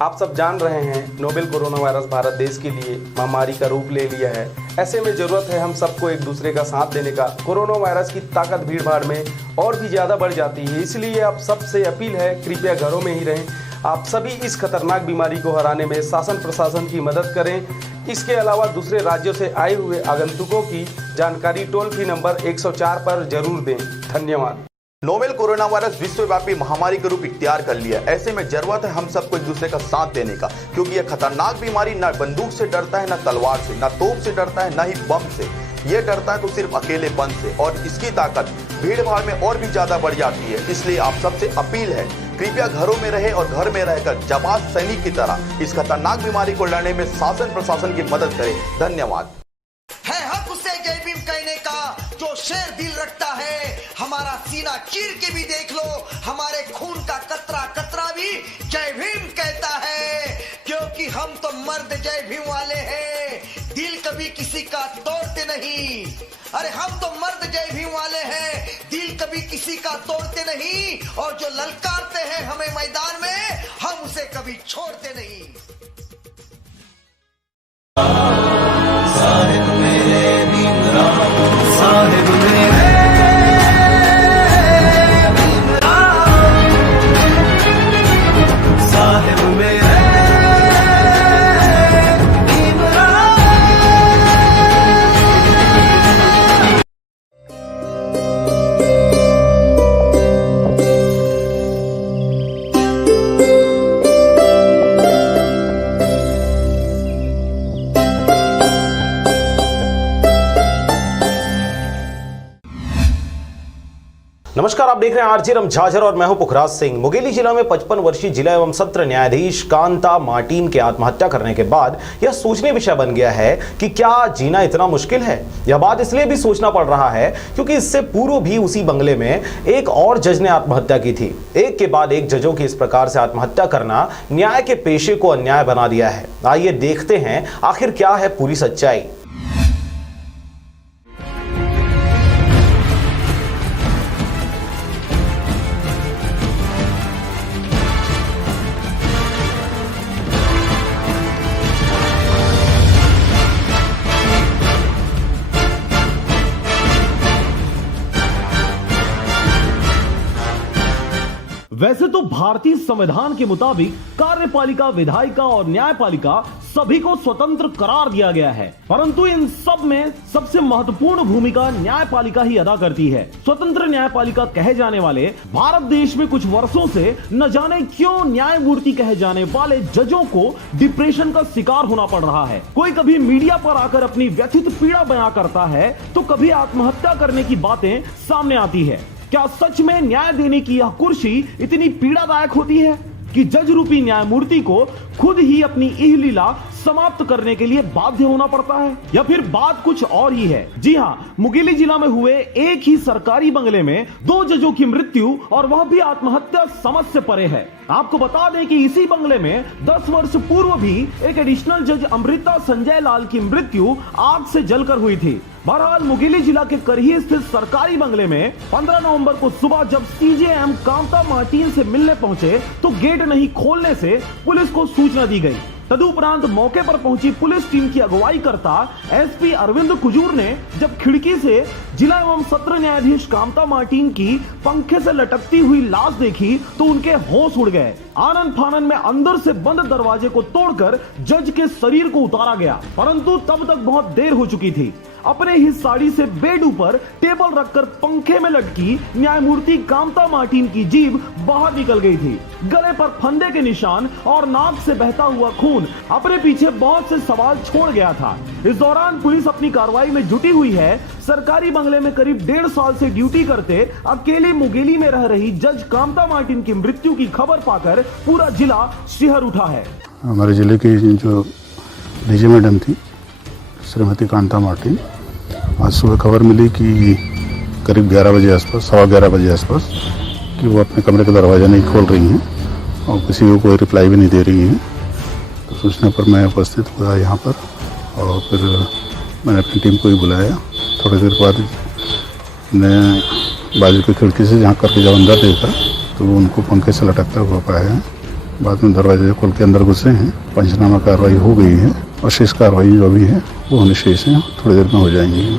आप सब जान रहे हैं नोवेल कोरोना वायरस भारत देश के लिए महामारी का रूप ले लिया है। ऐसे में जरूरत है हम सबको एक दूसरे का साथ देने का। कोरोना वायरस की ताकत भीड़ भाड़ में और भी ज़्यादा बढ़ जाती है, इसलिए आप सबसे अपील है कृपया घरों में ही रहें। आप सभी इस खतरनाक बीमारी को हराने में शासन प्रशासन की मदद करें। इसके अलावा दूसरे राज्यों से आए हुए आगंतुकों की जानकारी टोल फ्री नंबर 104 पर जरूर दें। धन्यवाद। नोवेल कोरोना वायरस विश्वव्यापी महामारी का रूप इख्तियार कर लिया। ऐसे में जरूरत है हम सबको एक दूसरे का साथ देने का, क्योंकि यह खतरनाक बीमारी न बंदूक से डरता है, न तलवार से, न तोप से डरता है, न ही बम से। ये डरता है तो सिर्फ अकेलेपन से, और इसकी ताकत भीड़ भाड़ में और भी ज्यादा बढ़ जाती है। इसलिए आप सबसे अपील है कृपया घरों में रहे और घर में रहकर जाबाज सैनिक की तरह इस खतरनाक बीमारी को लड़ने में शासन प्रशासन की मदद करें। धन्यवाद। है हक उसे जय भीम कहने का जो शेर दिल रखता है। हमारा सीना चीर के भी देख लो, हमारे खून का कतरा कतरा भी जय भीम कहता है, क्योंकि हम तो मर्द जय भीम वाले हैं, दिल कभी किसी का तोड़ते नहीं। अरे हम तो मर्द जय भीम वाले हैं, दिल कभी किसी का तोड़ते नहीं, और जो ललकारते हैं हमें मैदान में हम उसे कभी छोड़ते नहीं। साहिब मेरे भीमराव, साहिब मेरे भीमराव, साहिब मेरे नमस्कार, आप देख रहे हैं आरजे रम झाझर और मैं हूं पुखराज सिंह। मुंगेली जिला में 55 वर्षीय जिला एवं सत्र न्यायाधीश कांता मार्टिन के आत्महत्या करने के बाद यह सोचने विषय बन गया है कि क्या जीना इतना मुश्किल है। यह बात इसलिए भी सोचना पड़ रहा है क्योंकि इससे पूर्व भी उसी बंगले में एक और जज ने आत्महत्या की थी। एक के बाद एक जजों की इस प्रकार से आत्महत्या करना न्याय के पेशे को अन्याय बना दिया है। आइए देखते हैं आखिर क्या है पूरी सच्चाई। वैसे तो भारतीय संविधान के मुताबिक कार्यपालिका, विधायिका और न्यायपालिका सभी को स्वतंत्र करार दिया गया है, परंतु इन सब में सबसे महत्वपूर्ण भूमिका न्यायपालिका ही अदा करती है। स्वतंत्र न्यायपालिका कहे जाने वाले भारत देश में कुछ वर्षों से न जाने क्यों न्यायमूर्ति कहे जाने वाले जजों को डिप्रेशन का शिकार होना पड़ रहा है। कोई कभी मीडिया पर आकर अपनी व्यथित पीड़ा बयां करता है तो कभी आत्महत्या करने की बातें सामने आती है। क्या सच में न्याय देने की यह कुर्सी इतनी पीड़ादायक होती है कि जज रूपी न्यायमूर्ति को खुद ही अपनी इह लीला समाप्त करने के लिए बाध्य होना पड़ता है, या फिर बात कुछ और ही है। जी हाँ, मुंगेली जिला में हुए एक ही सरकारी बंगले में 2 जजों की मृत्यु, और वह भी आत्महत्या समझ से परे है। आपको बता दें कि इसी बंगले में 10 वर्ष पूर्व भी एक एडिशनल जज अमृता संजय लाल की मृत्यु आग से जलकर हुई थी। बहरहाल मुंगेली जिला के करही स्थित सरकारी बंगले में 15 नवंबर को सुबह जब सीजेएम कांता मार्टिन से मिलने पहुंचे तो गेट नहीं खोलने से पुलिस को सूचना दी गई। तदुपरांत मौके पर पहुंची पुलिस टीम की अगुवाई करता एसपी अरविंद कुजूर ने जब खिड़की से जिला एवं सत्र न्यायाधीश कांता मार्टिन की पंखे से लटकती हुई लाश देखी तो उनके होश उड़ गए। आनन फानन में अंदर से बंद दरवाजे को तोड़कर जज के शरीर को उतारा गया, परंतु तब तक बहुत देर हो चुकी थी। अपने ही साड़ी से बेड ऊपर टेबल रखकर पंखे में लटकी न्यायमूर्ति कांता मार्टिन की जीभ बाहर निकल गई थी। गले पर फंदे के निशान और नाक से बहता हुआ खून अपने पीछे बहुत से सवाल छोड़ गया था। इस दौरान पुलिस अपनी कार्रवाई में जुटी हुई है। सरकारी बंगले में करीब 1.5 साल से ड्यूटी करते अकेले मुंगेली में रह रही जज कांता मार्टिन की मृत्यु की खबर पाकर पूरा जिला शिहर उठा है। हमारे जिले की जो डीजी मैडम थी श्रीमती कांता मार्टिन, आज सुबह खबर मिली कि करीब 11 बजे आसपास, 11:15 बजे आसपास, कि वो अपने कमरे का दरवाज़ा नहीं खोल रही हैं और किसी को कोई रिप्लाई भी नहीं दे रही हैं। तो सूचना पर मैं उपस्थित हुआ यहाँ पर और फिर मैंने अपनी टीम को ही बुलाया। थोड़ी देर बाद मैं बाजू की खिड़की से झाँक करके जब अंदर देखा तो वो उनको पंखे से लटकता हुआ पाया। बाद में दरवाजे खोल के अंदर घुसे हैं। पंचनामा कार्रवाई हो गई है और शेष कार्रवाई जो भी है वो होने शेष है, थोड़ी देर में हो जाएंगी।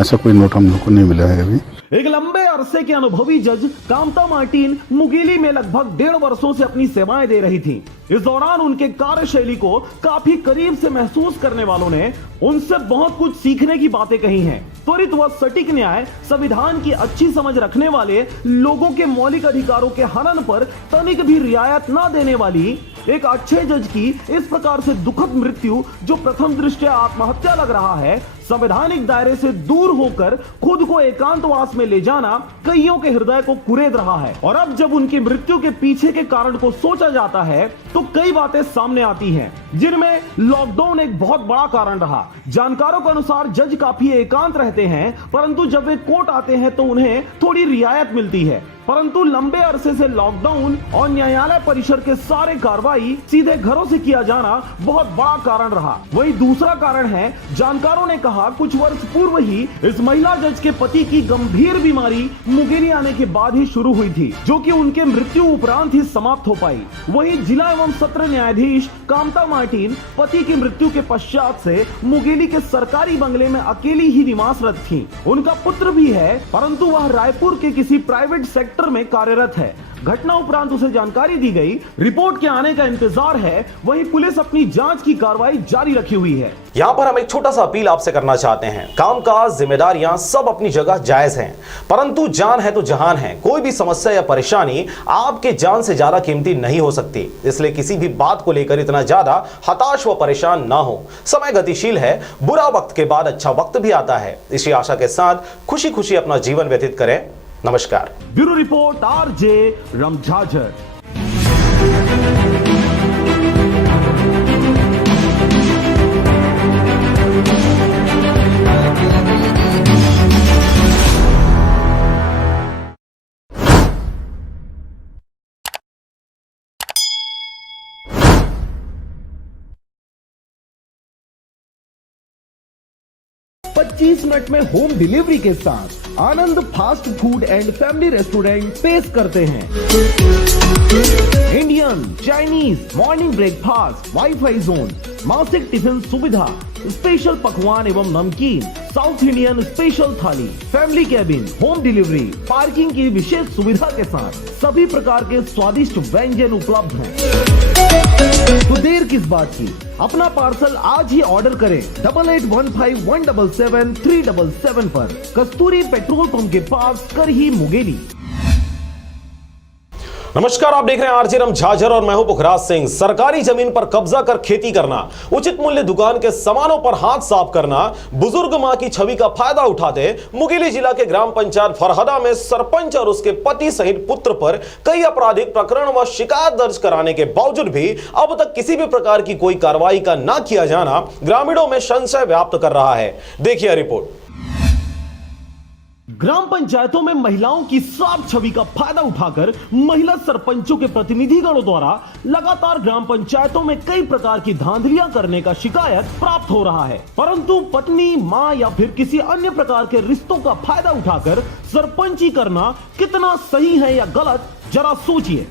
ऐसा कोई नोट हम लोग को नहीं मिला है अभी। एक लंबे अरसे के अनुभवी जज कांता मार्टिन मुगेली में लगभग 1.5 वर्षों से अपनी सेवाएं दे रही थी। इस दौरान उनके कार्यशैली को काफी करीब से महसूस करने वालों ने उनसे बहुत कुछ सीखने की बातें कही हैं। त्वरित व सटीक न्याय, संविधान की अच्छी समझ रखने वाले, लोगों के मौलिक अधिकारों के हनन पर तनिक भी रियायत न देने वाली एक अच्छे जज की इस प्रकार से दुखद मृत्यु, जो प्रथम दृष्टया आत्महत्या लग रहा है, संवैधानिक दायरे से दूर होकर खुद को एकांतवास में ले जाना कईयों के हृदय को कुरेद रहा है। और अब जब उनकी मृत्यु के पीछे के कारण को सोचा जाता है तो कई बातें सामने आती हैं, जिनमें लॉकडाउन एक बहुत बड़ा कारण रहा। जानकारों के अनुसार जज काफी एकांत रहते हैं, परंतु जब वे कोर्ट आते हैं तो उन्हें थोड़ी रियायत मिलती है। परंतु लंबे अरसे से लॉकडाउन और न्यायालय परिसर के सारे कार्रवाई सीधे घरों से किया जाना बहुत बड़ा कारण रहा। वही दूसरा कारण है, जानकारों ने कहा कुछ वर्ष पूर्व ही इस महिला जज के पति की गंभीर बीमारी मुगेली आने के बाद ही शुरू हुई थी, जो कि उनके मृत्यु उपरांत ही समाप्त हो पाई। वही जिला एवं सत्र न्यायाधीश कांता मार्टिन पति की मृत्यु के पश्चात से मुगेली के सरकारी बंगले में अकेली ही निवासरत थी। उनका पुत्र भी है, परंतु वह रायपुर के किसी प्राइवेट सेक्टर में कार्यरत है। घटना उपरांत उसे जानकारी दी गई, रिपोर्ट के आने का इंतजार है। वहीं पुलिस अपनी जांच की कार्रवाई जारी रखी हुई है। यहाँ पर हम एक छोटा सा अपील आपसे करना चाहते हैं। कामकाज, जिम्मेदारियां सब अपनी जगह जायज हैं, परंतु जान है तो जहान है। कोई भी समस्या या परेशानी आपके जान से ज्यादा कीमती नहीं हो सकती, इसलिए किसी भी बात को लेकर इतना ज्यादा हताश व परेशान ना हो। समय गतिशील है, बुरा वक्त के बाद अच्छा वक्त भी आता है। इसी आशा के साथ खुशी खुशी अपना जीवन व्यतीत करें। नमस्कार। Bureau report RJ Ramjhajhar. पच्चीस मिनट में होम डिलीवरी के साथ Anand fast food and family restaurant पेश करते हैं Indian, Chinese, morning breakfast, wifi zone, मासिक टिफिन सुविधा, स्पेशल पकवान एवं नमकीन, south Indian special thali, family cabin, home delivery, parking की विशेष सुविधा के साथ सभी प्रकार के स्वादिष्ट व्यंजन उपलब्ध हैं। तो देर किस बात की, अपना पार्सल आज ही ऑर्डर करें 8815177377 पर, कस्तूरी पेट्रोल पंप के पास, करही, मुगेली। नमस्कार, आप देख रहे हैं आरजे रमझाझर और मैं हूं पुखराज सिंह। सरकारी जमीन पर कब्जा कर खेती करना, उचित मूल्य दुकान के सामानों पर हाथ साफ करना, बुजुर्ग मां की छवि का फायदा उठाते मुगेली जिला के ग्राम पंचायत फरहदा में सरपंच और उसके पति सहित पुत्र पर कई आपराधिक प्रकरण व शिकायत दर्ज कराने के बावजूद भी अब तक किसी भी प्रकार की कोई कार्रवाई का न किया जाना ग्रामीणों में संशय व्याप्त कर रहा है। देखिए रिपोर्ट। ग्राम पंचायतों में महिलाओं की साफ छवि का फायदा उठाकर महिला सरपंचों के प्रतिनिधिगणों द्वारा लगातार ग्राम पंचायतों में कई प्रकार की धांधलियां करने का शिकायत प्राप्त हो रहा है, परंतु पत्नी, मां या फिर किसी अन्य प्रकार के रिश्तों का फायदा उठाकर सरपंची करना कितना सही है या गलत, जरा सोचिए।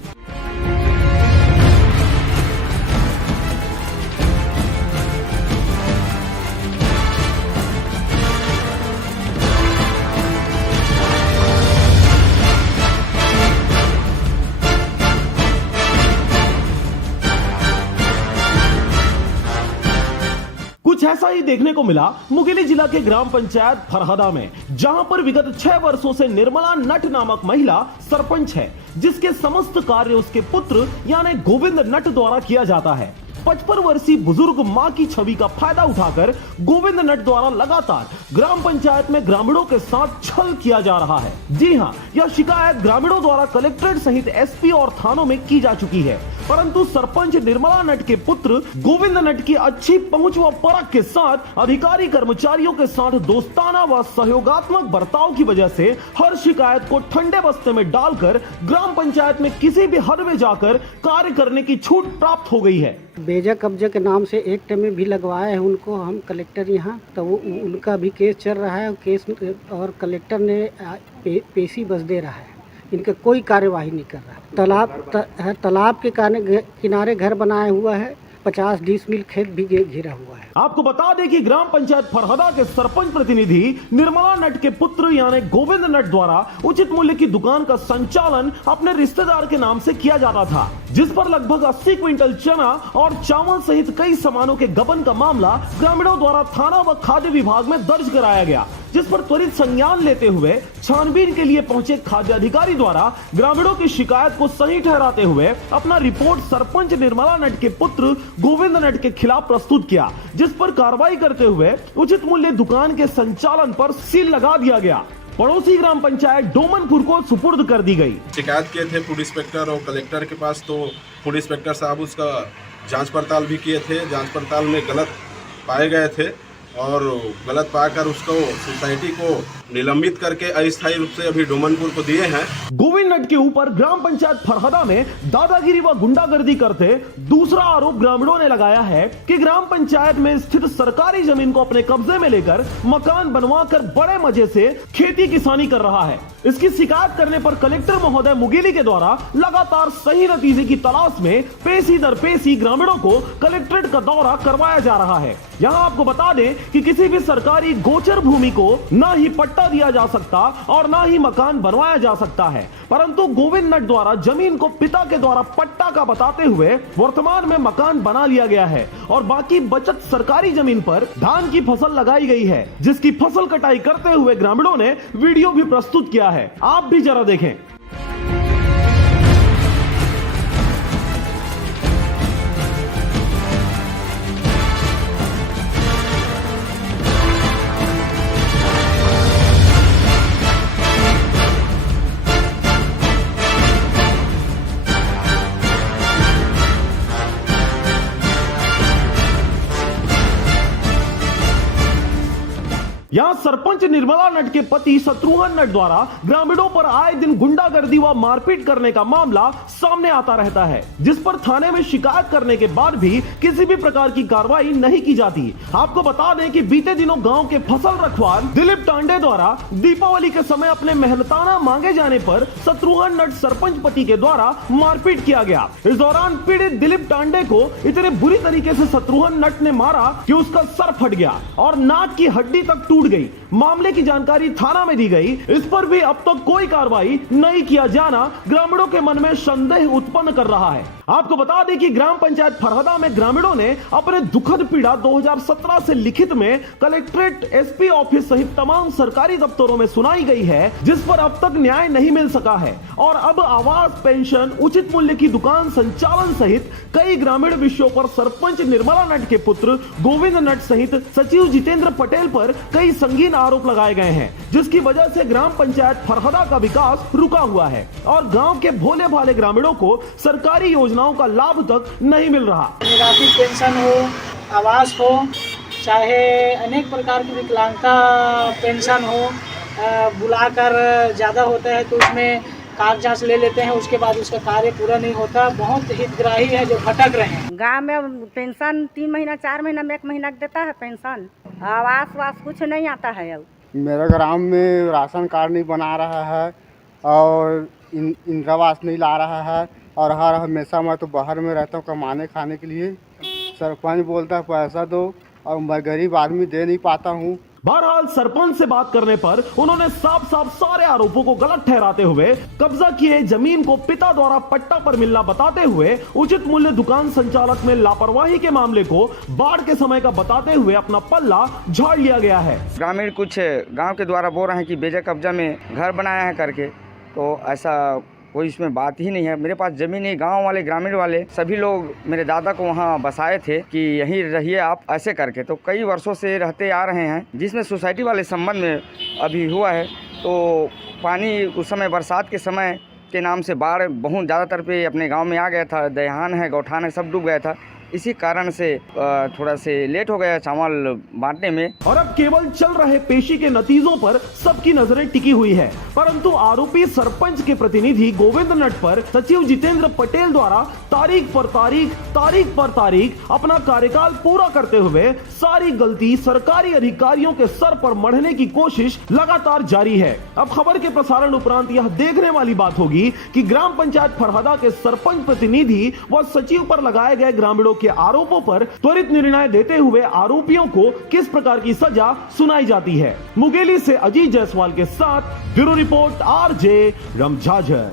कुछ ऐसा ही देखने को मिला मुगेली जिला के ग्राम पंचायत फरहदा में, जहां पर विगत 6 वर्षों से निर्मला नट नामक महिला सरपंच है, जिसके समस्त कार्य उसके पुत्र यानी गोविंद नट द्वारा किया जाता है। 55 वर्षीय बुजुर्ग मां की छवि का फायदा उठाकर गोविंद नट द्वारा लगातार ग्राम पंचायत में ग्रामीणों के साथ छल किया जा रहा है। जी हां, यह शिकायत ग्रामीणों द्वारा कलेक्ट्रेट सहित एसपी और थानों में की जा चुकी है, परंतु सरपंच निर्मला नट के पुत्र गोविंद नट की अच्छी पहुंच व परख के साथ अधिकारी कर्मचारियों के साथ दोस्ताना व सहयोगात्मक बर्ताव की वजह से हर शिकायत को ठंडे बस्ते में डालकर ग्राम पंचायत में किसी भी हद में जाकर कार्य करने की छूट प्राप्त हो गई है। बेजा कब्जा के नाम से एक्ट में भी लगवाए हैं उनको हम कलेक्टर यहाँ, तो वो उनका भी केस चल रहा है। केस और कलेक्टर ने पेशी बस दे रहा है। इनका कोई कार्यवाही नहीं कर रहा। तालाब के किनारे घर बनाया हुआ है, 50-20 मील खेत भी घिरा हुआ है। आपको बता दें कि ग्राम पंचायत फरहदा के सरपंच प्रतिनिधि निर्मला नट के पुत्र यानी गोविंद नट द्वारा उचित मूल्य की दुकान का संचालन अपने रिश्तेदार के नाम से किया जाता था, जिस पर लगभग 80 क्विंटल चना और चावल सहित कई सामानों के गबन का मामला ग्रामीणों द्वारा थाना व खाद्य विभाग में दर्ज कराया गया, जिस पर त्वरित संज्ञान लेते हुए छानबीन के लिए पहुंचे खाद्य अधिकारी द्वारा ग्रामीणों की शिकायत को सही ठहराते हुए अपना रिपोर्ट सरपंच निर्मला नट के पुत्र गोविंद नट के खिलाफ प्रस्तुत किया, जिस पर कार्रवाई करते हुए उचित मूल्य दुकान के संचालन पर सील लगा दिया गया। पड़ोसी ग्राम पंचायत डोमनपुर को सुपुर्द कर दी गई। शिकायत किए थे फूड इंस्पेक्टर और कलेक्टर के पास, तो फूड इंस्पेक्टर साहब उसका जांच पड़ताल भी किए थे। जांच पड़ताल में गलत पाए गए थे और गलत पाकर उसको सोसाइटी को निलंबित करके अस्थायी रूप से अभी डोमनपुर को दिए हैं। गोविंद नट के ऊपर ग्राम पंचायत फरहदा में दादागिरी व गुंडागर्दी करते दूसरा आरोप ग्रामीणों ने लगाया है कि ग्राम पंचायत में स्थित सरकारी जमीन को अपने कब्जे में लेकर मकान बनवाकर बड़े मजे से खेती किसानी कर रहा है। इसकी शिकायत करने पर कलेक्टर महोदय मुगेली के द्वारा लगातार सही नतीजे की तलाश में पेशी दर पेशी ग्रामीणों को कलेक्ट्रेट का दौरा करवाया जा रहा है। यहाँ आपको बता दें कि किसी भी सरकारी गोचर भूमि को न ही पट्टा दिया जा सकता और न ही मकान बनवाया जा सकता है, परंतु गोविंद नट द्वारा जमीन को पिता के द्वारा पट्टा का बताते हुए वर्तमान में मकान बना लिया गया है और बाकी बचत सरकारी जमीन पर धान की फसल लगाई गई है, जिसकी फसल कटाई करते हुए ग्रामीणों ने वीडियो भी प्रस्तुत किया है। आप भी जरा देखें। यहाँ सरपंच निर्मला नट के पति शत्रुघ्न नट द्वारा ग्रामीणों पर आए दिन गुंडागर्दी व मारपीट करने का मामला सामने आता रहता है, जिस पर थाने में शिकायत करने के बाद भी किसी भी प्रकार की कार्रवाई नहीं की जाती। आपको बता दें कि बीते दिनों गांव के फसल रखवाल दिलीप टांडे द्वारा दीपावली के समय अपने मेहनताना मांगे जाने पर शत्रुघ्न नट सरपंच पति के द्वारा मारपीट किया गया। इस दौरान पीड़ित दिलीप टांडे को इतने बुरी तरीके से शत्रुघ्न नट ने मारा कि उसका सर फट गया और नाक की हड्डी तक टूट गई। मामले की जानकारी थाना में दी गई, इस पर भी अब तक कोई कार्रवाई नहीं किया जाना ग्रामीणों के मन में संदेह उत्पन्न कर रहा है। आपको बता दें कि ग्राम पंचायत फरहदा में ग्रामीणों ने अपने दुखद पीड़ा 2017 से लिखित में कलेक्ट्रेट, एसपी ऑफिस सहित तमाम सरकारी दफ्तरों में सुनाई गई है, जिस पर अब तक न्याय नहीं मिल सका है और अब आवास, पेंशन, उचित मूल्य की दुकान संचालन सहित कई ग्रामीण विषयों पर सरपंच निर्मला नट के पुत्र गोविंद नट सहित सचिव जितेंद्र पटेल पर कई संगीन आरोप लगाए गए हैं, जिसकी वजह से ग्राम पंचायत फरहदा का विकास रुका हुआ है और गांव के भोले भाले ग्रामीणों को सरकारी योजनाओं का लाभ तक नहीं मिल रहा। निराश्रित पेंशन हो, आवास हो, चाहे अनेक प्रकार की विकलांगता पेंशन हो, बुलाकर ज़्यादा होता है तो उसमें कागजात ले लेते हैं, उसके बाद उसका कार्य पूरा नहीं होता। बहुत हितग्राही है जो भटक रहे हैं। गांव में पेंशन 3 महीना 4 महीना में 1 महीना देता है पेंशन, आवास वास कुछ नहीं आता है। अब मेरे ग्राम में राशन कार्ड नहीं बना रहा है और इंदिरा आवास नहीं ला रहा है और हर हमेशा मैं तो बाहर में रहता हूँ कमाने खाने के लिए। सरपंच बोलता है पैसा दो और मैं गरीब आदमी दे नहीं पाता हूँ। बहरहाल सरपंच से बात करने पर उन्होंने साफ साफ सारे आरोपों को गलत ठहराते हुए कब्जा किए जमीन को पिता द्वारा पट्टा पर मिलना बताते हुए उचित मूल्य दुकान संचालक में लापरवाही के मामले को बाढ़ के समय का बताते हुए अपना पल्ला झाड़ लिया गया है। ग्रामीण कुछ गांव के द्वारा बोल रहे हैं कि बेजा कब्जा में घर बनाया है करके, तो ऐसा कोई इसमें बात ही नहीं है। मेरे पास ज़मीन है, गांव वाले ग्रामीण वाले सभी लोग मेरे दादा को वहां बसाए थे कि यहीं रहिए आप ऐसे करके, तो कई वर्षों से रहते आ रहे हैं, जिसमें सोसाइटी वाले संबंध में अभी हुआ है। तो पानी उस समय बरसात के समय के नाम से बाढ़ बहुत ज़्यादातर पे अपने गांव में आ गया था, दहान है, गौठान है, सब डूब गया था। इसी कारण से थोड़ा से लेट हो गया चावल बांटने में। और अब केवल चल रहे पेशी के नतीजों पर सबकी नजरें टिकी हुई है, परंतु आरोपी सरपंच के प्रतिनिधि गोविंद नट पर सचिव जितेंद्र पटेल द्वारा तारीख पर तारीख अपना कार्यकाल पूरा करते हुए सारी गलती सरकारी अधिकारियों के सर पर मढ़ने की कोशिश लगातार जारी है। अब खबर के प्रसारण उपरांत यह देखने वाली बात होगी कि ग्राम पंचायत फरहादा के सरपंच प्रतिनिधि व सचिव पर लगाए गए ग्रामीणों के आरोपों पर त्वरित निर्णय देते हुए आरोपियों को किस प्रकार की सजा सुनाई जाती है। मुंगेली से अजीत जायसवाल के साथ ब्यूरो रिपोर्ट आरजे रमझाझर।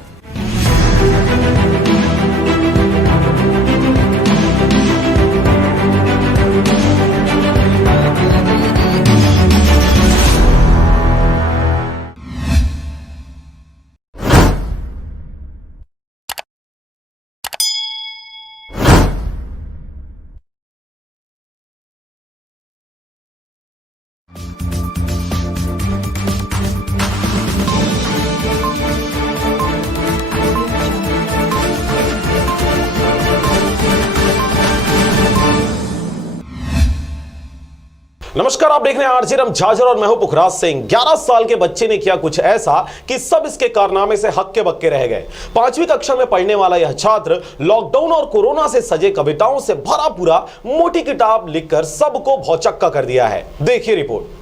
नमस्कार, आप देख रहे हैं आरजे रमझाझर और मैं हूं पुखराज सिंह। 11 साल के बच्चे ने किया कुछ ऐसा कि सब इसके कारनामे से हक्के बक्के रह गए। 5वीं कक्षा में पढ़ने वाला यह छात्र लॉकडाउन और कोरोना से सजे कविताओं से भरा पूरा मोटी किताब लिखकर सबको भौचक्का कर दिया है। देखिए रिपोर्ट।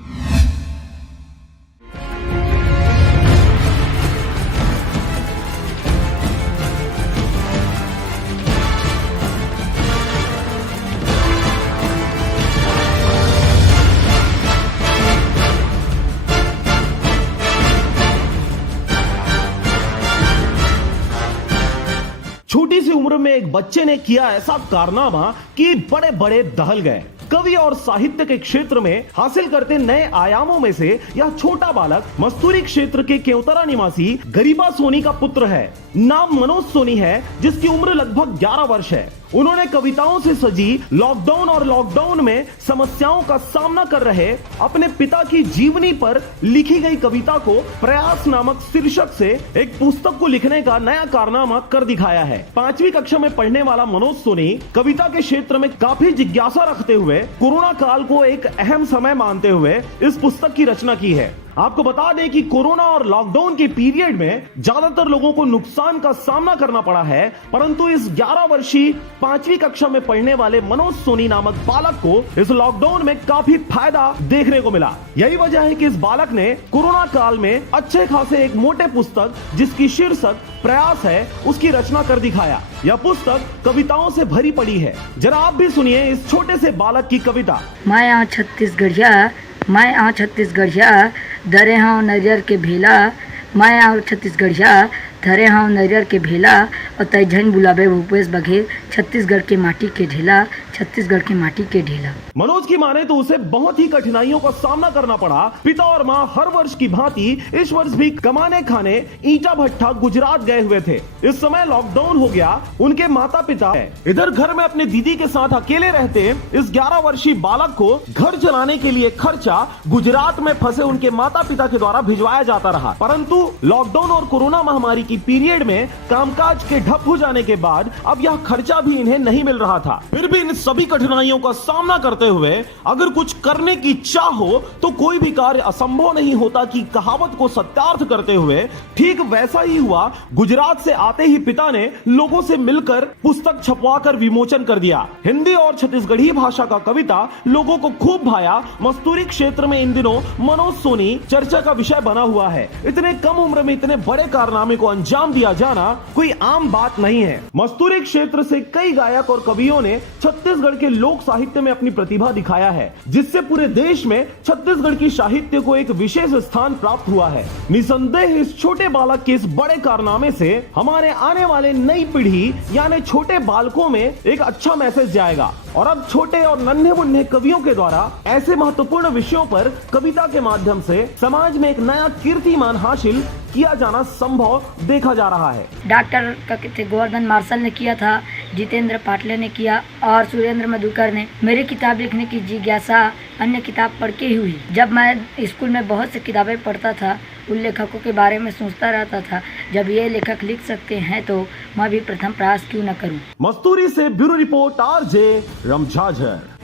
छोटी सी उम्र में एक बच्चे ने किया ऐसा कारनामा कि बड़े बड़े दहल गए। कवि और साहित्य के क्षेत्र में हासिल करते नए आयामों में से यह छोटा बालक मस्तूरी क्षेत्र के केवतरा निवासी गरीबा सोनी का पुत्र है। नाम मनोज सोनी है, जिसकी उम्र लगभग 11 वर्ष है। उन्होंने कविताओं से सजी लॉकडाउन में समस्याओं का सामना कर रहे अपने पिता की जीवनी पर लिखी गई कविता को प्रयास नामक शीर्षक से एक पुस्तक को लिखने का नया कारनामा कर दिखाया है। 5वीं कक्षा में पढ़ने वाला मनोज सोनी कविता के क्षेत्र में काफी जिज्ञासा रखते हुए कोरोना काल को एक अहम समय मानते हुए इस पुस्तक की रचना की है। आपको बता दें कि कोरोना और लॉकडाउन के पीरियड में ज्यादातर लोगों को नुकसान का सामना करना पड़ा है, परंतु इस 11 वर्षीय 5वीं कक्षा में पढ़ने वाले मनोज सोनी नामक बालक को इस लॉकडाउन में काफी फायदा देखने को मिला। यही वजह है कि इस बालक ने कोरोना काल में अच्छे खासे एक मोटे पुस्तक जिसकी शीर्षक प्रयास है उसकी रचना कर दिखाया। यह पुस्तक कविताओं से भरी पड़ी है। जरा आप भी सुनिए इस छोटे से बालक की कविता। मैं आ छत्तीसगढ़िया धरे हाँ नजर के भेला, मैं आ छत्तीसगढ़िया धरे हाँ नजर के भेला, और तय झन बुलावे भूपेश बघेल छत्तीसगढ़ के माटी के ढेला, छत्तीसगढ़ के माटी के ढेला। मनोज की माने तो उसे बहुत ही कठिनाइयों का सामना करना पड़ा। पिता और माँ हर वर्ष की भांति इस वर्ष भी कमाने खाने ईटा भट्टा गुजरात गए हुए थे। इस समय लॉकडाउन हो गया। उनके माता पिता इधर घर में अपने दीदी के साथ अकेले रहते। इस 11 वर्षीय बालक को घर चलाने के लिए खर्चा गुजरात में फंसे उनके माता पिता के द्वारा भिजवाया जाता रहा, परंतु लॉकडाउन और कोरोना महामारी की पीरियड में कामकाज के ठप हो जाने के बाद अब यह खर्चा भी इन्हें नहीं मिल रहा था। फिर भी इन सभी कठिनाइयों का सामना करते हुए अगर कुछ करने की चाह हो तो कोई भी कार्य असंभव नहीं होता की कहावत को सत्यार्थ करते हुए ठीक वैसा ही हुआ। गुजरात से आते ही पिता ने लोगों से मिलकर पुस्तक छपवाकर विमोचन कर दिया। हिंदी और छत्तीसगढ़ी भाषा का कविता लोगों को खूब भाया। मस्तूरी क्षेत्र में इन दिनों मनोज सोनी चर्चा का विषय बना हुआ है। इतने कम उम्र में इतने बड़े कारनामे को अंजाम दिया जाना कोई आम बात नहीं है। मस्तूरी क्षेत्र से कई गायक और कवियों ने छत्तीसगढ़ के लोक साहित्य में अपनी प्रतिभा दिखाया है, जिससे पूरे देश में छत्तीसगढ़ की साहित्य को एक विशेष स्थान प्राप्त हुआ है। निसंदेह इस छोटे बालक के इस बड़े कारनामे से हमारे आने वाले नई पीढ़ी यानी छोटे बालकों में एक अच्छा मैसेज जाएगा। और अब छोटे और नन्हे मुन्ने कवियों के द्वारा ऐसे महत्वपूर्ण विषयों पर कविता के माध्यम से समाज में एक नया कीर्तिमान हासिल किया जाना संभव देखा जा रहा है। डॉक्टर गोवर्धन मार्शल ने किया था, जितेंद्र पाटले ने किया और सुरेंद्र मधुकर ने। मेरी किताब लिखने की जिज्ञासा अन्य किताब पढ़ के ही हुई। जब मैं स्कूल में बहुत सी किताबें पढ़ता था, उन लेखकों के बारे में सोचता रहता था, जब ये लेखक लिख सकते हैं तो मैं भी प्रथम प्रयास क्यों न करूं। मस्तूरी से bureau report RJ Ramjhajhar.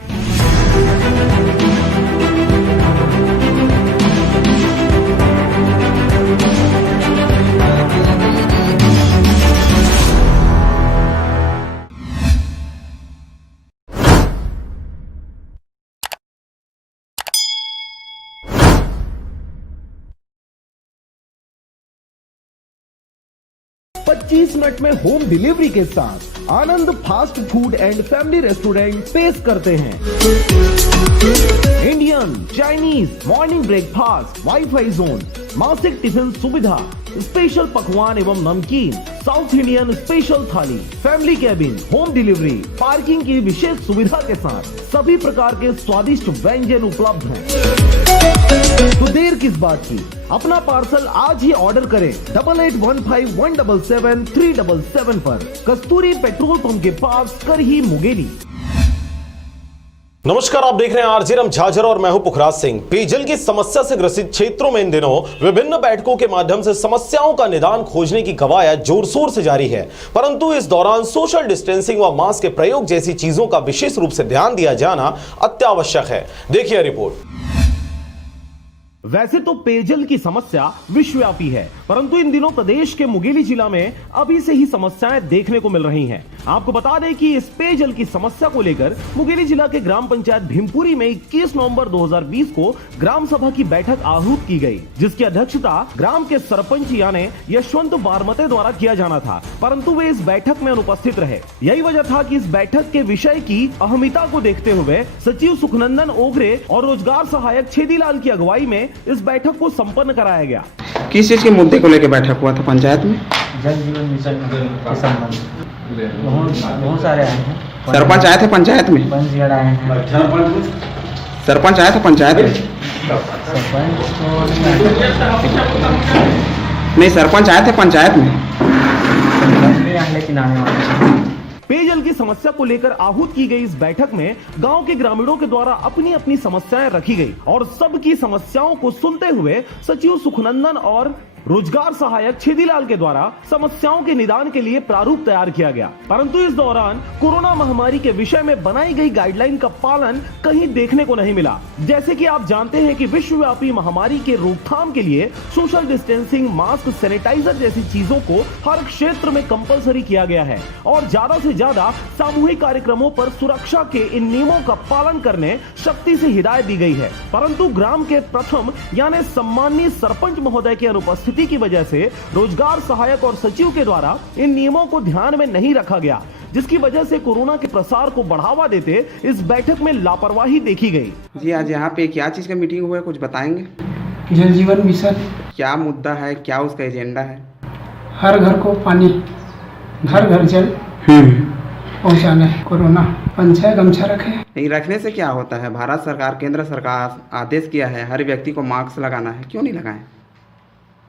25 minute में होम डिलीवरी के साथ Anand fast food and family restaurant पेश करते हैं। Indian, Chinese, morning breakfast, wifi zone, मासिक टिफिन सुविधा, स्पेशल पकवान एवं नमकीन, south Indian special thali, family cabin, home delivery, parking की विशेष सुविधा के साथ सभी प्रकार के स्वादिष्ट व्यंजन उपलब्ध हैं। तो देर किस बात की, अपना पार्सल आज ही ऑर्डर करें 8815177377 पर, कस्तूरी पेट्रोल पंप के पास, करही, मुंगेली। नमस्कार, आप देख रहे हैं आरजीरम झाझर और मैं हूं पुखराज सिंह। पेयजल की समस्या से ग्रसित क्षेत्रों में इन दिनों विभिन्न बैठकों के माध्यम से समस्याओं का निदान खोजने की कवायद जोर शोर से जारी है, परंतु इस दौरान सोशल डिस्टेंसिंग व मास्क के प्रयोग जैसी चीजों का विशेष रूप से ध्यान दिया जाना अत्यावश्यक है। देखिए रिपोर्ट। वैसे तो पेयजल की समस्या विश्वव्यापी है, परंतु इन दिनों प्रदेश के मुंगेली जिला में अभी से ही समस्याएं देखने को मिल रही हैं। आपको बता दें कि इस पेयजल की समस्या को लेकर मुंगेली जिला के ग्राम पंचायत भीमपुरी में 21 नवंबर 2020 को ग्राम सभा की बैठक आहूत की गई, जिसकी अध्यक्षता ग्राम के सरपंच यानी यशवंत बारमते द्वारा किया जाना था, परंतु वे इस बैठक में अनुपस्थित रहे। यही वजह था कि इस बैठक के विषय की अहमियता को देखते हुए सचिव सुखनंदन ओगरे और रोजगार सहायक छेदीलाल की अगुवाई में इस बैठक को संपन्न कराया गया। किस चीज के मुद्दे को लेकर बैठक हुआ था पंचायत में? जल जीवन मिशन के संबंध बहुत सारे आए हैं। सरपंच आए थे पंचायत में? पंच आए हैं। सरपंच आए थे पंचायत में? सरपंच नहीं, सरपंच आए थे पंचायत में, लेकिन आने वाले। पेयजल की समस्या को लेकर आहूत की गई इस बैठक में गांव के ग्रामीणों के द्वारा अपनी अपनी समस्याएं रखी गई और सबकी समस्याओं को सुनते हुए सचिव सुखनंदन और रोजगार सहायक छेदीलाल के द्वारा समस्याओं के निदान के लिए प्रारूप तैयार किया गया। परंतु इस दौरान कोरोना महामारी के विषय में बनाई गई गाइडलाइन का पालन कहीं देखने को नहीं मिला। जैसे कि आप जानते हैं कि विश्वव्यापी महामारी के रोकथाम के लिए सोशल डिस्टेंसिंग, मास्क, सैनिटाइजर जैसी चीजों को हर क्षेत्र में कंपलसरी किया गया है और ज्यादा से ज्यादा सामूहिक कार्यक्रमों पर सुरक्षा के इन नियमों का पालन करने सख्ती से हिदायत दी गई है। परंतु ग्राम के प्रथम यानी सम्माननीय सरपंच महोदय की अनुपस्थिति की वजह से रोजगार सहायक और सचिव के द्वारा इन नियमों को ध्यान में नहीं रखा गया, जिसकी वजह से कोरोना के प्रसार को बढ़ावा देते इस बैठक में लापरवाही देखी गई। जी आज यहाँ पे क्या चीज का मीटिंग हुआ है, कुछ बताएंगे? जल जीवन मिशन। क्या मुद्दा है, क्या उसका एजेंडा है? हर घर को पानी, घर घर जल पहुँचाना है। कोरोना पंचायत गमछा रखे। नहीं रखने से क्या होता है? भारत सरकार, केंद्र सरकार आदेश किया है हर व्यक्ति को मास्क लगाना है, क्यों नहीं लगाएं?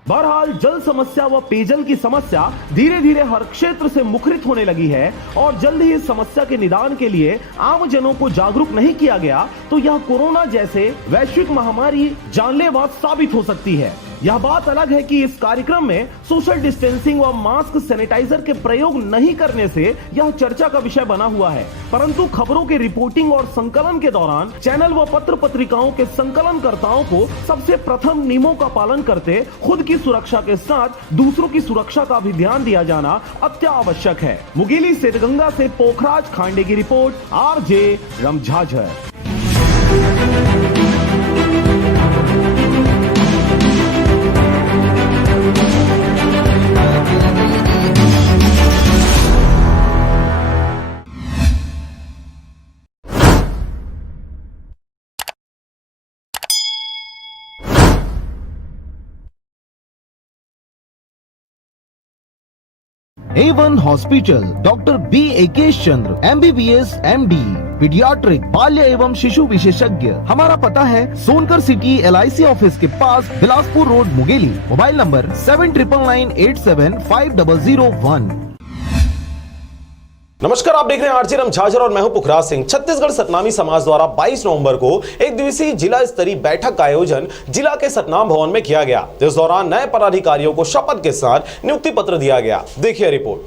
बहरहाल जल समस्या व पेयजल की समस्या धीरे धीरे हर क्षेत्र से मुखरित होने लगी है और जल्द ही इस समस्या के निदान के लिए आम जनों को जागरूक नहीं किया गया तो यह कोरोना जैसे वैश्विक महामारी जानलेवा साबित हो सकती है। यह बात अलग है कि इस कार्यक्रम में सोशल डिस्टेंसिंग व मास्क, सैनिटाइजर के प्रयोग नहीं करने से यह चर्चा का विषय बना हुआ है, परंतु खबरों के रिपोर्टिंग और संकलन के दौरान चैनल व पत्र पत्रिकाओं के संकलनकर्ताओं को सबसे प्रथम नियमों का पालन करते खुद की सुरक्षा के साथ दूसरों की सुरक्षा का भी ध्यान दिया जाना अत्यावश्यक है। मुंगेली सिद्धगंगा से पोखराज खांडे की report, RJ Ramjhajhar. A1 hospital, doctor B Ekesh Chandra, MBBS MD, paediatric, बाल्य एवं शिशु विशेषज्ञ। हमारा पता है सोनकर सिटी LIC ऑफिस के पास, Bilaspur road, Mungeli. Mobile number 7999875001। नमस्कार, आप देख रहे हैं आरजीरम झाझर और मैं हूं पुखराज सिंह। छत्तीसगढ़ सतनामी समाज द्वारा 22 नवंबर को एक दिवसीय जिला स्तरीय बैठक का आयोजन जिला के सतनाम भवन में किया गया। इस दौरान नए पदाधिकारियों को शपथ के साथ नियुक्ति पत्र दिया गया। देखिए रिपोर्ट।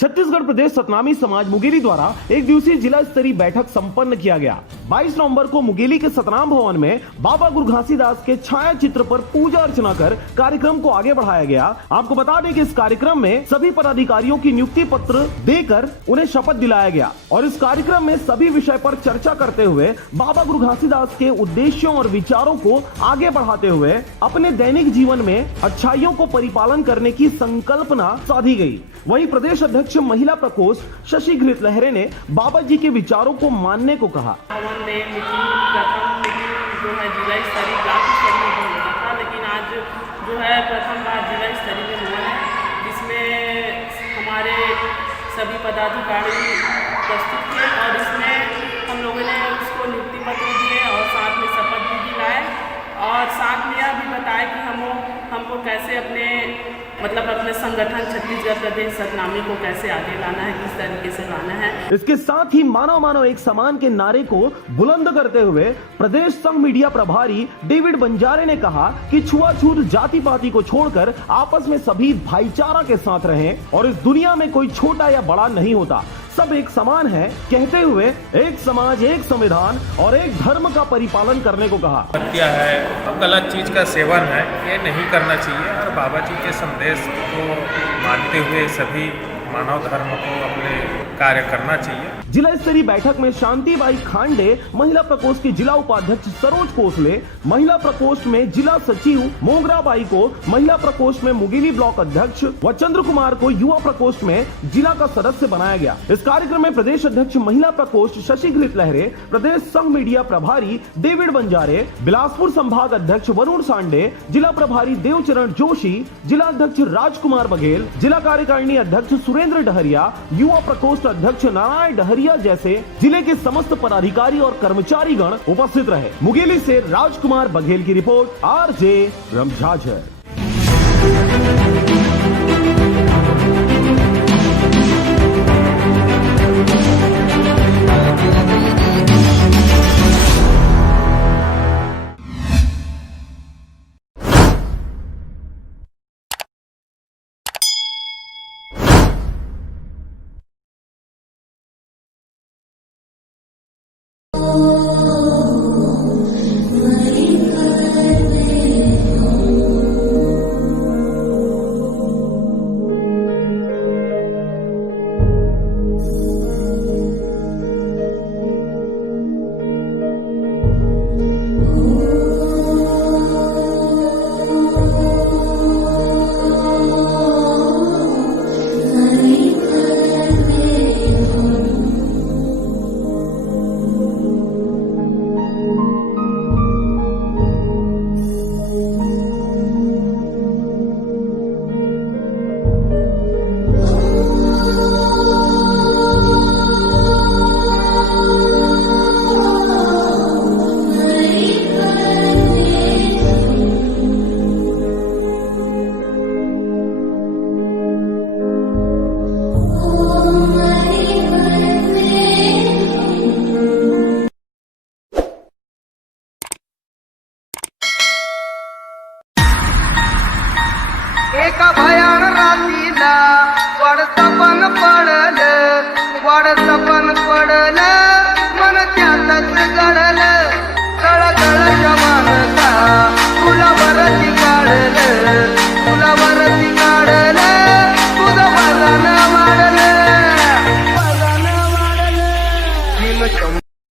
छत्तीसगढ़ प्रदेश सतनामी समाज मुंगेली द्वारा एक दिवसीय जिला स्तरीय बैठक संपन्न किया गया। 22 नवंबर को मुंगेली के सतनाम भवन में बाबा गुरु घासीदास के छाया चित्र पर पूजा अर्चना कर कार्यक्रम को आगे बढ़ाया गया। आपको बता दें कि इस कार्यक्रम में सभी पदाधिकारियों की नियुक्ति पत्र देकर उन्हें शपथ दिलाया गया और इस कार्यक्रम में सभी विषय पर चर्चा करते हुए बाबा गुरु घासीदास के उद्देश्यों और विचारों को आगे बढ़ाते हुए अपने दैनिक जीवन में अच्छाइयों को परिपालन करने की संकल्पना साधी गई। वहीं प्रदेश अध्यक्ष महिला प्रकोष्ठ शशि घृत लहरे ने बाबा जी के विचारों को मानने को कहा। प्रथम मीटिंग जो है जिला स्तरीय ब्लॉक स्तरीय में होना था, लेकिन आज जो है प्रथम बार जिला स्तरीय में हुआ है, जिसमें हमारे सभी पदाधिकारी प्रस्तुत थे और इसमें हम लोगों ने उसको नियुक्ति पत्र दिए और साथ में शपथ भी दिलाए और साथ में यह भी बताया कि हमको कैसे अपने संगठन छत्तीसगढ़ प्रदेश सतनामी को कैसे आगे लाना है, किस तरीके से लाना है। इसके साथ ही मानव मानव एक समान के नारे को बुलंद करते हुए प्रदेश संघ मीडिया प्रभारी डेविड बंजारे ने कहा कि छुआछूत जाति पाति को छोड़कर आपस में सभी भाईचारा के साथ रहें और इस दुनिया में कोई छोटा या बड़ा नहीं होता, सब एक समान है, कहते हुए एक समाज, एक संविधान और एक धर्म का परिपालन करने को कहा। हत्या है, गलत चीज का सेवन है, ये नहीं करना चाहिए और बाबा जी के संदेश को मानते हुए सभी मानव धर्म को अपने कार्य करना चाहिए। जिला स्तरीय बैठक में शांतिबाई खांडे महिला प्रकोष्ठ की जिला उपाध्यक्ष सरोज कोसले, महिला प्रकोष्ठ में जिला सचिव मोगरा बाई को महिला प्रकोष्ठ में मुंगेली ब्लॉक अध्यक्ष व चंद्र कुमार को युवा प्रकोष्ठ में जिला का सदस्य बनाया गया। इस कार्यक्रम में प्रदेश अध्यक्ष महिला प्रकोष्ठ शशि घृत लहरे, प्रदेश संघ मीडिया प्रभारी डेविड बंजारे, बिलासपुर संभाग अध्यक्ष वरुण सांडे, जिला प्रभारी देवचरण जोशी, जिला अध्यक्ष राजकुमार बघेल, जिला कार्यकारिणी अध्यक्ष सुरेंद्र डहरिया, युवा प्रकोष्ठ अध्यक्ष नारायण डहरिया जैसे जिले के समस्त पदाधिकारी और कर्मचारी गण उपस्थित रहे। मुंगेली से राजकुमार बघेल की रिपोर्ट, आरजे रमझाझर।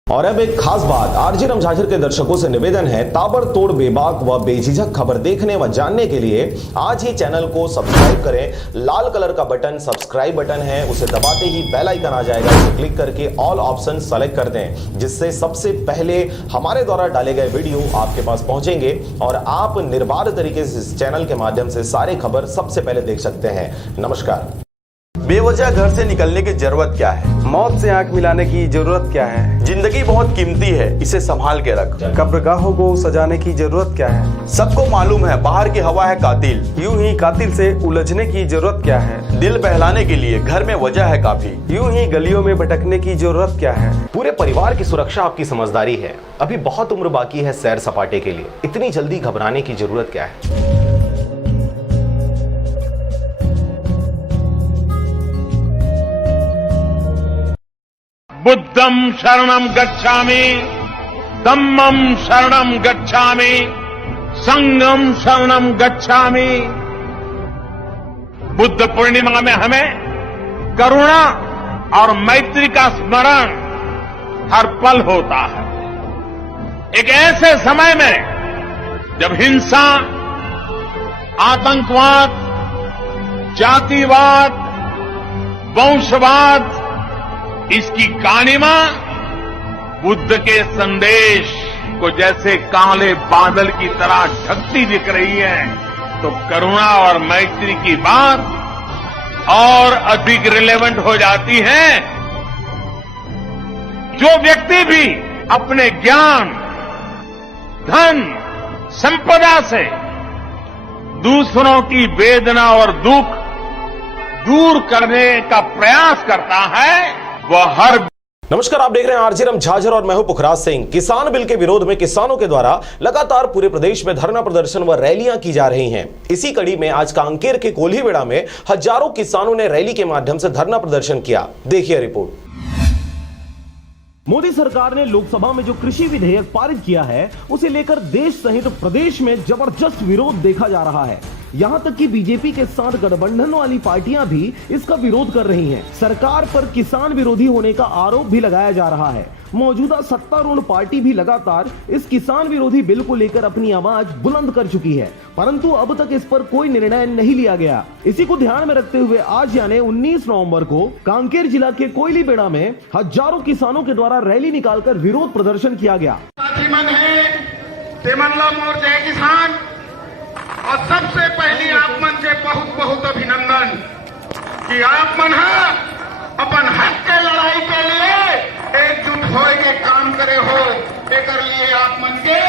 और अब एक खास बात, आरजे रमझाझर के दर्शकों से निवेदन है, ताबड़तोड़ बेबाक व बेझिझक खबर देखने व जानने के लिए आज ही चैनल को सब्सक्राइब करें। लाल कलर का बटन सब्सक्राइब बटन है, उसे दबाते ही बेल आइकन आ जाएगा, उसे क्लिक करके ऑल ऑप्शन सेलेक्ट कर दें, जिससे सबसे पहले हमारे द्वारा डाले गए वीडियो आपके पास पहुंचेंगे और आप निर्बाध तरीके से इस चैनल के माध्यम से सारे खबर सबसे पहले देख सकते हैं। नमस्कार। बेवजह घर से निकलने की जरूरत क्या है? मौत से आंख मिलाने की जरूरत क्या है? जिंदगी बहुत कीमती है, इसे संभाल के रख। कब्रगाहों को सजाने की जरूरत क्या है? सबको मालूम है बाहर की हवा है कातिल। यूं ही कातिल से उलझने की जरूरत क्या है? दिल बहलाने के लिए घर में वजह है काफी। यूं ही गलियों में भटकने की जरूरत क्या है? पूरे परिवार की सुरक्षा आपकी समझदारी है। अभी बहुत उम्र बाकी है सैर सपाटे के लिए, इतनी जल्दी घबराने की जरूरत क्या है? बुद्धम शरणम गच्छामि धम्मं शरणं गच्छामि, संघं शरणं गच्छामि। बुद्ध पूर्णिमा में हमें करुणा और मैत्री का स्मरण हर पल होता है। एक ऐसे समय में जब हिंसा, आतंकवाद, जातिवाद, वंशवाद, इसकी कालिमा बुद्ध के संदेश को जैसे काले बादल की तरह ढकती दिख रही है, तो करुणा और मैत्री की बात और अधिक रिलेवेंट हो जाती है। जो व्यक्ति भी अपने ज्ञान, धन, संपदा से दूसरों की वेदना और दुख दूर करने का प्रयास करता है, वह हर नमस्कार, आप देख रहे हैं आरजीरम झाझर और मैं हूं पुखराज सिंह। किसान बिल के विरोध में किसानों के द्वारा लगातार पूरे प्रदेश में धरना प्रदर्शन व रैलियां की जा रही हैं। इसी कड़ी में आज कांकेर के कोल्हीबेड़ा में हजारों किसानों ने रैली के माध्यम से धरना प्रदर्शन किया। देखिए रिपोर्ट। मोदी सरकार ने लोकसभा में जो कृषि विधेयक पारित किया है, उसे लेकर देश सहित प्रदेश में जबरदस्त विरोध देखा जा रहा है। यहाँ तक कि बीजेपी के साथ गठबंधन वाली पार्टियां भी इसका विरोध कर रही हैं। सरकार पर किसान विरोधी होने का आरोप भी लगाया जा रहा है। मौजूदा सत्तारूढ़ पार्टी भी लगातार इस किसान विरोधी बिल को लेकर अपनी आवाज बुलंद कर चुकी है, परंतु अब तक इस पर कोई निर्णय नहीं लिया गया। इसी को ध्यान में रखते हुए आज यानी 19 नवंबर को कांकेर जिला के कोयलीबेड़ा में हजारों किसानों के द्वारा रैली निकालकर विरोध प्रदर्शन किया गया। किसान और सबसे पहली आप मन से बहुत बहुत अभिनंदन कि आप मन अपन हक के लड़ाई के लिए एकजुट होए के काम करे हो। एक लिए आप मन के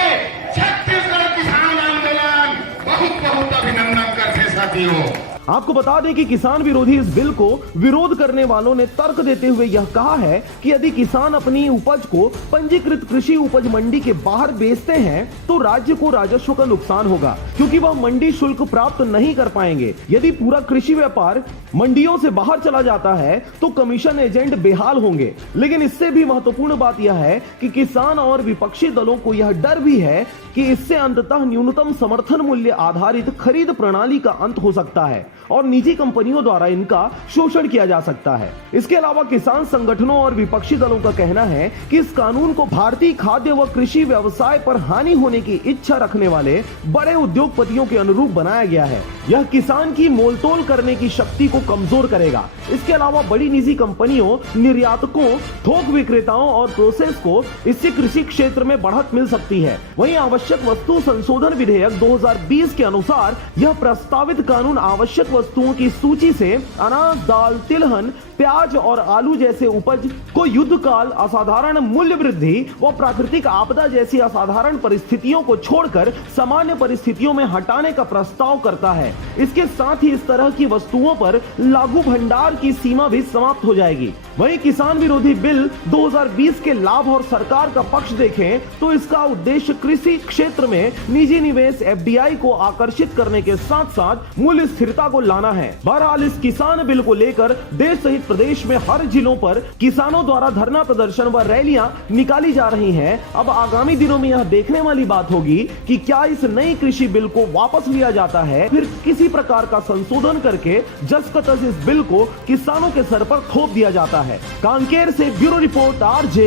छत्तीसगढ़ किसान आंदोलन बहुत बहुत अभिनंदन करते साथियों। आपको बता दें कि किसान विरोधी इस बिल को विरोध करने वालों ने तर्क देते हुए यह कहा है कि यदि किसान अपनी उपज को पंजीकृत कृषि उपज मंडी के बाहर बेचते हैं तो राज्य को राजस्व का नुकसान होगा, क्योंकि वह मंडी शुल्क प्राप्त नहीं कर पाएंगे। यदि पूरा कृषि व्यापार मंडियों से बाहर चला जाता है तो कमीशन एजेंट बेहाल होंगे। लेकिन इससे भी महत्वपूर्ण बात यह है कि किसान और विपक्षी दलों को यह डर भी है कि इससे अंततः न्यूनतम समर्थन मूल्य आधारित खरीद प्रणाली का अंत हो सकता है और निजी कंपनियों द्वारा इनका शोषण किया जा सकता है। इसके अलावा किसान संगठनों और विपक्षी दलों का कहना है कि इस कानून को भारतीय खाद्य व कृषि व्यवसाय पर हानि होने की इच्छा रखने वाले बड़े उद्योगपतियों के अनुरूप बनाया गया है। यह किसान की मोलतोल करने की शक्ति को कमजोर करेगा। इसके अलावा बड़ी निजी कंपनियों, निर्यातकों, थोक विक्रेताओं और प्रोसेस को इससे कृषि क्षेत्र में बढ़त मिल सकती है। वहीं आवश्यक वस्तु संशोधन विधेयक 2020 के अनुसार यह प्रस्तावित कानून आवश्यक वस्तुओं की सूची से अनाज, दाल, तिलहन, प्याज और आलू जैसे उपज को युद्ध काल, असाधारण मूल्य वृद्धि व प्राकृतिक आपदा जैसी असाधारण परिस्थितियों को छोड़कर सामान्य परिस्थितियों में हटाने का प्रस्ताव करता है। इसके साथ ही इस तरह की वस्तुओं पर लागू भंडार की सीमा भी समाप्त हो जाएगी। वहीं किसान विरोधी बिल 2020 के लाभ और सरकार का पक्ष देखें तो इसका उद्देश्य कृषि क्षेत्र में निजी निवेश FDI को आकर्षित करने के साथ साथ मूल्य स्थिरता को लाना है। बहरहाल इस किसान बिल को लेकर देश सहित प्रदेश में हर जिलों पर किसानों द्वारा धरना प्रदर्शन व रैलियां निकाली जा रही हैं। अब आगामी दिनों में यह देखने वाली बात होगी कि क्या इस नई कृषि बिल को वापस लिया जाता है, फिर किसी प्रकार का संशोधन करके जस का तस इस बिल को किसानों के सर पर थोप दिया जाता है। कांकेर से bureau report RJ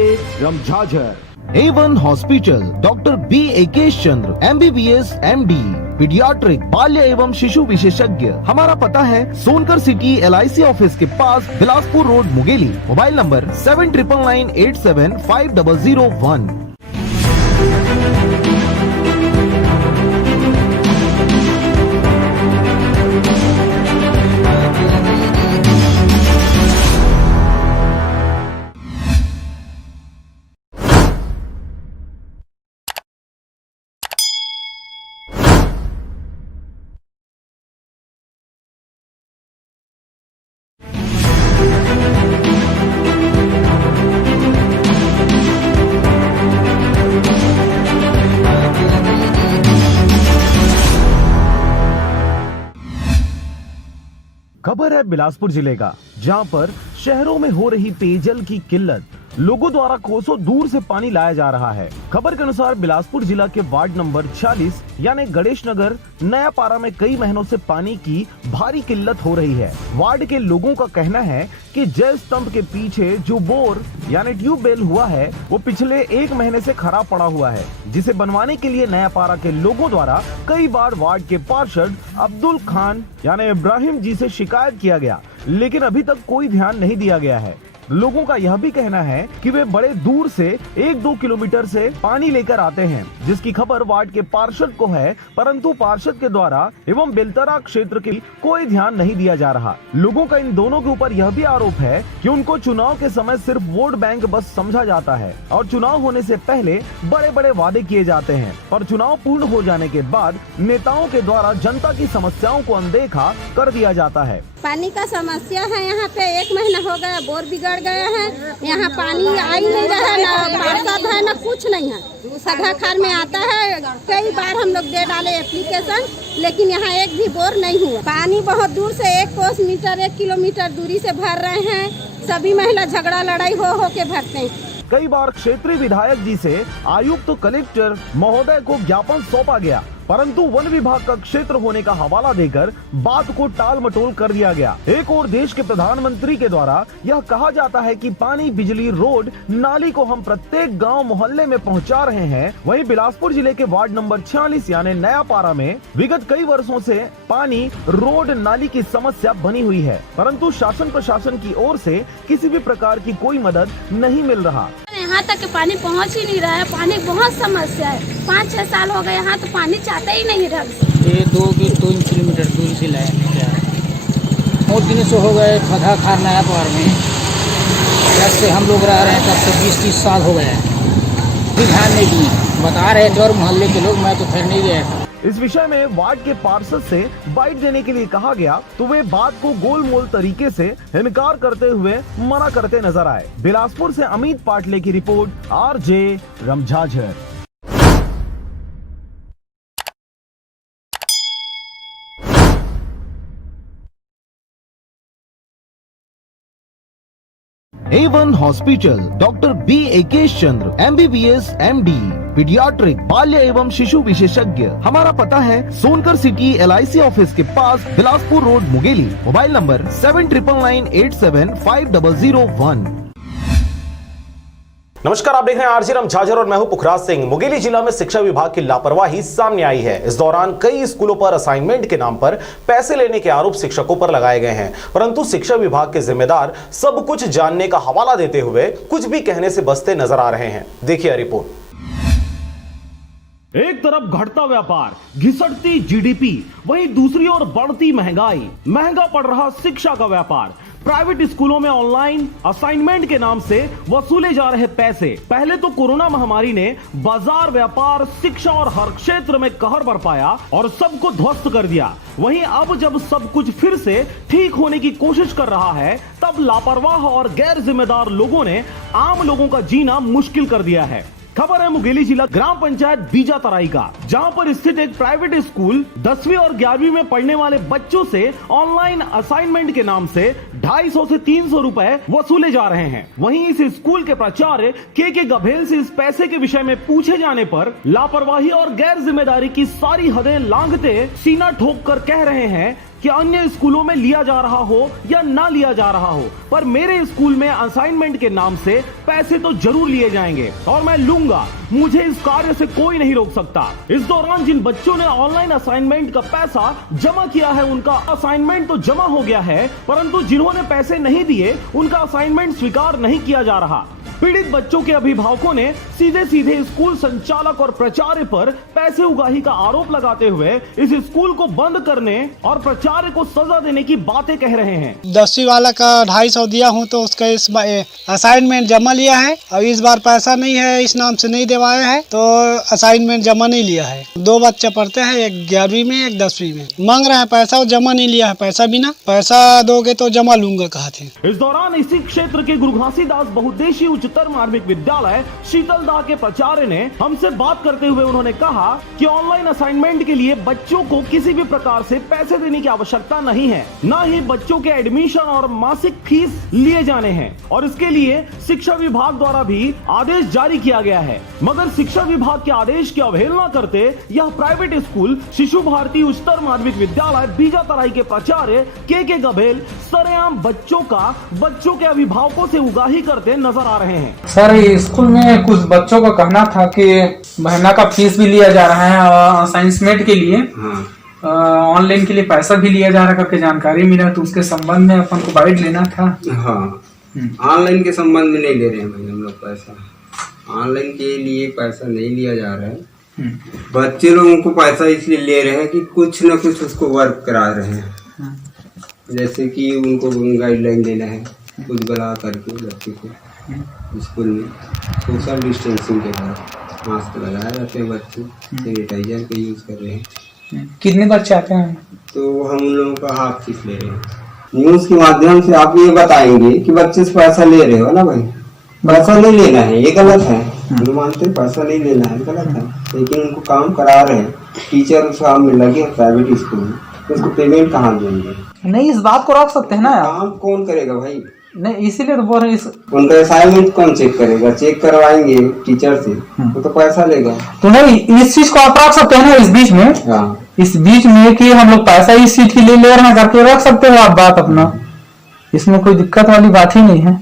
Jhajhar. A1 hospital, doctor B एकेश Chandra, MBBS MD, paediatric, बाल्य एवं शिशु विशेषज्ञ। हमारा पता है सोनकर सिटी LIC ऑफिस के पास, Bilaspur road, Mungeli. Mobile number 7999875001। खबर है बिलासपुर जिले का, जहां पर शहरों में हो रही पेयजल की किल्लत लोगों द्वारा कोसों दूर से पानी लाया जा रहा है। खबर के अनुसार बिलासपुर जिला के वार्ड नंबर 46 यानी गणेश नगर नया पारा में कई महीनों से पानी की भारी किल्लत हो रही है। वार्ड के लोगों का कहना है कि जल स्तंभ के पीछे जो बोर यानी ट्यूबवेल हुआ है वो पिछले 1 महीने से खराब पड़ा हुआ है, जिसे बनवाने के लिए नया पारा के लोगों द्वारा कई बार वार्ड के पार्षद अब्दुल खान यानी इब्राहिम जी से शिकायत किया गया, लेकिन अभी तक कोई ध्यान नहीं दिया गया है। लोगों का यह भी कहना है कि वे बड़े दूर से 1-2 किलोमीटर से पानी लेकर आते हैं, जिसकी खबर वार्ड के पार्षद को है, परंतु पार्षद के द्वारा एवं बेलतरा क्षेत्र की कोई ध्यान नहीं दिया जा रहा। लोगों का इन दोनों के ऊपर यह भी आरोप है कि उनको चुनाव के समय सिर्फ वोट बैंक बस समझा जाता है और चुनाव होने से पहले बड़े बड़े वादे किए जाते हैं, पर चुनाव पूर्ण हो जाने के बाद नेताओं के द्वारा जनता की समस्याओं को अनदेखा कर दिया जाता है। पानी का समस्या है यहाँ पे, 1 महीना हो गया, बोर बिगड़ गए हैं, यहाँ पानी आ ही नहीं रहा है, ना पार्षद है ना कुछ नहीं है। सभा खार में आता है, कई बार हम लोग दे डाले एप्लीकेशन, लेकिन यहाँ एक भी बोर नहीं हुआ। पानी बहुत दूर से 1 कोस मीटर 1 किलोमीटर दूरी से भर रहे हैं, सभी महिला झगड़ा लड़ाई हो के भरते हैं। कई बार क्षेत्रीय विधायक जी से आयुक्त तो कलेक्टर महोदय को ज्ञापन सौंपा गया, परंतु वन विभाग का क्षेत्र होने का हवाला देकर बात को टाल मटोल कर दिया गया। एक और देश के प्रधानमंत्री के द्वारा यह कहा जाता है कि पानी, बिजली, रोड, नाली को हम प्रत्येक गांव मोहल्ले में पहुंचा रहे हैं। वहीं बिलासपुर जिले के वार्ड नंबर 46 यानी नया पारा में विगत कई वर्षों से पानी, रोड, नाली की समस्या बनी हुई है, परंतु शासन प्रशासन की ओर से किसी भी प्रकार की कोई मदद नहीं मिल रहा। यहाँ तक पानी पहुँच ही नहीं रहा है, पानी बहुत समस्या है। 5-6 साल हो गए यहाँ तो पानी चाहते ही नहीं रहा। ये 2 किलोमीटर दूर से लाया बहुत दिन से हो गए। पौधा खार नया पार में जब से हम लोग रह रहे हैं तब से 20-30 साल हो गए हैं, भी ध्यान नहीं दिए। बता रहे थे और मोहल्ले के लोग, मैं तो फिर नहीं गया था। इस विषय में वार्ड के पार्षद से बाइट देने के लिए कहा गया तो वे बात को गोलमोल तरीके से इनकार करते हुए मना करते नजर आए। बिलासपुर से अमित पाटले की report, RJ रमझाझर। A1 hospital, doctor B एकेश Chandra, MBBS MD, paediatric, बाल्य एवं शिशु विशेषज्ञ। हमारा पता है सोनकर सिटी LIC ऑफिस के पास, Bilaspur road, Mungeli. Mobile number 7999875001। नमस्कार, आप देख रहे हैं RJ रमझाझर और मैं हूं पुखराज सिंह। मुंगेली जिला में शिक्षा विभाग की लापरवाही सामने आई है। इस दौरान कई स्कूलों पर असाइनमेंट के नाम पर पैसे लेने के आरोप शिक्षकों पर लगाए गए हैं, परंतु शिक्षा विभाग के जिम्मेदार सब कुछ जानने का हवाला देते हुए कुछ भी कहने से बचते नजर आ रहे हैं। देखिए रिपोर्ट। एक तरफ घटता व्यापार, घिसटती GDP, वहीं दूसरी ओर बढ़ती महंगाई, महंगा पड़ रहा शिक्षा का व्यापार। प्राइवेट स्कूलों में ऑनलाइन असाइनमेंट के नाम से वसूले जा रहे पैसे। पहले तो कोरोना महामारी ने बाजार, व्यापार, शिक्षा और हर क्षेत्र में कहर बरपाया और सबको ध्वस्त कर दिया। वहीं अब जब सब कुछ फिर से ठीक होने की कोशिश कर रहा है, तब लापरवाह और गैर जिम्मेदार लोगों ने आम लोगों का जीना मुश्किल कर दिया है। खबर है मुंगेली जिला ग्राम पंचायत बीजा तराई का, जहां पर स्थित एक प्राइवेट स्कूल 10वीं और 11वीं में पढ़ने वाले बच्चों से ऑनलाइन असाइनमेंट के नाम से 250 से 300 रुपए वसूले जा रहे हैं। वहीं इस स्कूल के प्राचार्य के गभेल से इस पैसे के विषय में पूछे जाने पर लापरवाही और गैर जिम्मेदारी की सारी हदें लांघते सीना ठोक कर कह रहे हैं कि अन्य स्कूलों में लिया जा रहा हो या ना लिया जा रहा हो, पर मेरे स्कूल में असाइनमेंट के नाम से पैसे तो जरूर लिए जाएंगे और मैं लूंगा। मुझे इस कार्य से कोई नहीं रोक सकता। इस दौरान जिन बच्चों ने ऑनलाइन असाइनमेंट का पैसा जमा किया है, उनका असाइनमेंट तो जमा हो गया है, परंतु जिन्होंने पैसे नहीं दिए उनका असाइनमेंट स्वीकार नहीं किया जा रहा। पीड़ित बच्चों के अभिभावकों ने सीधे सीधे स्कूल संचालक और प्राचार्य पर पैसे उगाही का आरोप लगाते हुए इस स्कूल को बंद करने और प्राचार्य को सजा देने की बातें कह रहे हैं। 10वीं वाला का 250 दिया हूं तो उसका इस असाइनमेंट जमा लिया है और इस बार पैसा नहीं है, इस नाम से नहीं दिवाया है तो असाइनमेंट जमा नहीं लिया है। 2 बच्चे पढ़ते हैं, एक 11वीं में एक 10वीं में। मांग रहे हैं पैसा और जमा नहीं लिया है। पैसा बिना पैसा दोगे तो जमा लूंगा कहा थे। इस दौरान इसी क्षेत्र के गुरु घासीदास बहुउद्देशीय उच्च उच्चतर माध्यमिक विद्यालय शीतलदह के प्राचार्य ने हमसे बात करते हुए उन्होंने कहा कि ऑनलाइन असाइनमेंट के लिए बच्चों को किसी भी प्रकार से पैसे देने की आवश्यकता नहीं है, न ही बच्चों के एडमिशन और मासिक फीस लिए जाने हैं और इसके लिए शिक्षा विभाग द्वारा भी आदेश जारी किया गया है। मगर शिक्षा विभाग के आदेश की अवहेलना करते यह प्राइवेट स्कूल शिशु भारती उच्चतर माध्यमिक विद्यालय बीजातराई के प्राचार्य के गभेल सरेआम बच्चों के अभिभावकों से उगाही करते नजर आ रहे हैं। सर स्कूल में कुछ बच्चों का कहना था कि महीना का फीस भी लिया जा रहा है और असाइनमेंट के लिए ऑनलाइन के लिए पैसा भी लिया जा रहा है करके जानकारी मिला, तो उसके संबंध में अपन को गाइड लेना था। हाँ, ऑनलाइन के संबंध में नहीं ले रहे हैं भाई हम लोग पैसा, ऑनलाइन के लिए पैसा नहीं लिया जा रहा है। बच्चे लोगों को पैसा इसलिए ले रहे हैं कि कुछ न कुछ उसको वर्क करा रहे हैं, जैसे कि उनको गाइडलाइन देना है कुछ बना करके बच्चे को स्कूल में सोशल डिस्टेंसिंग के बाद मास्क लगाए रहते हैं, बच्चे सैनिटाइजर का यूज़ कर रहे हैं। कितने बच्चे आते हैं? तो हम लोगों का हाफ फीस ले रहे हैं। न्यूज़ के माध्यम से आप ये बताएंगे कि बच्चे से पैसा ले रहे हो ना भाई, पैसा नहीं लेना है, ये गलत है। हम मानते पैसा नहीं लेना है, गलत है, लेकिन उनको काम करा रहे हैं, टीचर उस काम में लगे प्राइवेट स्कूल में, तो उसको पेमेंट कहाँ देंगे? नहीं, इस बात को रख सकते हैं ना, काम कौन करेगा भाई? नहीं, इसीलिए तो बोल रहे हैं उनका असाइनमेंट कौन चेक करेगा? चेक करवाएंगे टीचर से, वो तो पैसा लेगा। तो नहीं, इस चीज को आप रख सकते हैं ना इस बीच में। हाँ, इस बीच में कि हम लोग पैसा इस चीज के लिए ले रहे हैं करके रख सकते हो आप बात अपना, इसमें कोई दिक्कत वाली बात ही नहीं है।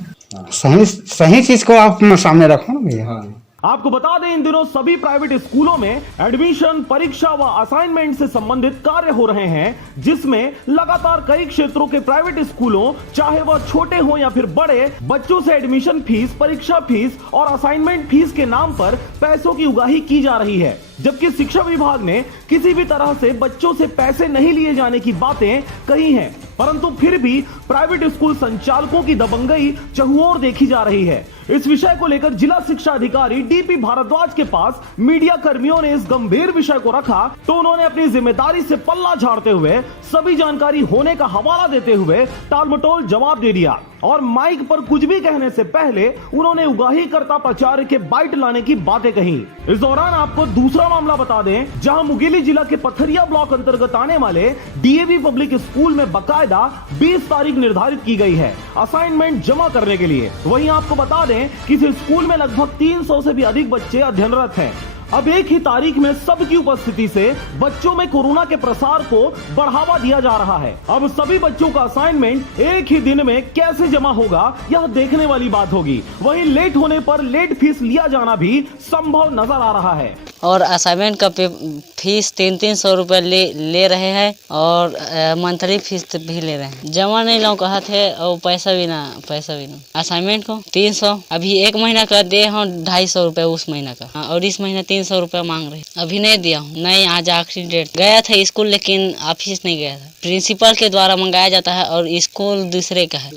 सही चीज को आप सामने रखो ना भैया। आपको बता दें, इन दिनों सभी प्राइवेट स्कूलों में एडमिशन, परीक्षा व असाइनमेंट से संबंधित कार्य हो रहे हैं, जिसमें लगातार कई क्षेत्रों के प्राइवेट स्कूलों, चाहे वह छोटे हो या फिर बड़े, बच्चों से एडमिशन फीस, परीक्षा फीस और असाइनमेंट फीस के नाम पर पैसों की उगाही की जा रही है। जबकि शिक्षा विभाग ने किसी भी तरह से बच्चों से पैसे नहीं लिए जाने की बातें कही हैं, परंतु फिर भी प्राइवेट स्कूल संचालकों की दबंगई चहुओर देखी जा रही है। इस विषय को लेकर जिला शिक्षा अधिकारी डीपी भारद्वाज के पास मीडिया कर्मियों ने इस गंभीर विषय को रखा, तो उन्होंने अपनी जिम्मेदारी से पल्ला झाड़ते हुए सभी जानकारी होने का हवाला देते हुए टालमटोल जवाब दे दिया और माइक पर कुछ भी कहने से पहले उन्होंने उगाही करता प्राचार्य के बाइट लाने की बातें कही। इस दौरान आपको दूसरा मामला बता दें, जहां मुंगेली जिला के पथरिया ब्लॉक अंतर्गत आने वाले डीएवी पब्लिक स्कूल में बकायदा 20 तारीख निर्धारित की गई है असाइनमेंट जमा करने के लिए। वहीं आपको बता दें कि इस स्कूल में लगभग 300 से भी अधिक बच्चे अध्ययनरत हैं। अब एक ही तारीख में सबकी उपस्थिति से बच्चों में कोरोना के प्रसार को बढ़ावा दिया जा रहा है। अब सभी बच्चों का असाइनमेंट एक ही दिन में कैसे जमा होगा, यह देखने वाली बात होगी। वहीं लेट होने पर लेट फीस लिया जाना भी संभव नजर आ रहा है। और असाइनमेंट का फीस 300 रुपये ले रहे हैं और मंथली फीस भी ले रहे हैं। जमा नहीं लो कहा थे और पैसा भी ना असाइनमेंट को 300, अभी एक महीना का दे हूँ 250 रुपये उस महीना का, और इस महीना 300 रुपये मांग रहे, अभी नहीं दिया हूँ। नहीं, आज आखिरी डेट। गया था स्कूल लेकिन ऑफिस नहीं गया था, प्रिंसिपल के द्वारा मंगाया जाता है और स्कूल दूसरे का है।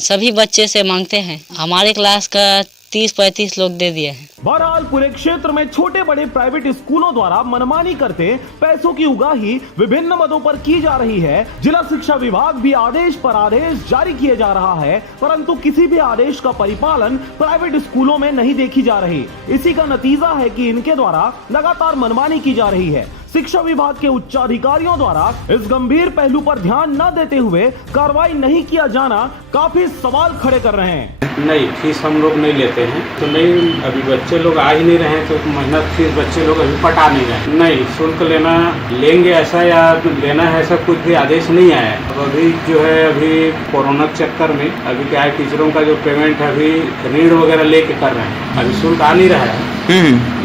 सभी बच्चे से मांगते हैं, हमारे क्लास का 30-35 लोग दे दिए हैं। बहरहाल पूरे क्षेत्र में छोटे बड़े प्राइवेट स्कूलों द्वारा मनमानी करते पैसों की उगाही विभिन्न मदों पर की जा रही है। जिला शिक्षा विभाग भी आदेश पर आदेश जारी किए जा रहा है, परंतु किसी भी आदेश का परिपालन प्राइवेट स्कूलों में नहीं देखी जा रही। इसी का नतीजा है कि इनके द्वारा लगातार मनमानी की जा रही है। शिक्षा विभाग के उच्चाधिकारियों द्वारा इस गंभीर पहलू पर ध्यान न देते हुए कार्रवाई नहीं किया जाना काफी सवाल खड़े कर रहे हैं। नहीं, फीस हम लोग नहीं लेते हैं, तो नहीं, अभी बच्चे लोग आ ही नहीं रहे हैं, तो मेहनत फीस बच्चे लोग अभी पटा नहीं रहे। नहीं, शुल्क लेंगे ऐसा या लेना है ऐसा कुछ भी आदेश नहीं आया। अब अभी जो है, अभी कोरोना के चक्कर में अभी क्या है, टीचरों का जो पेमेंट है अभी ऋण वगैरह लेके कर रहे हैं, अभी शुल्क आ नहीं रहा है,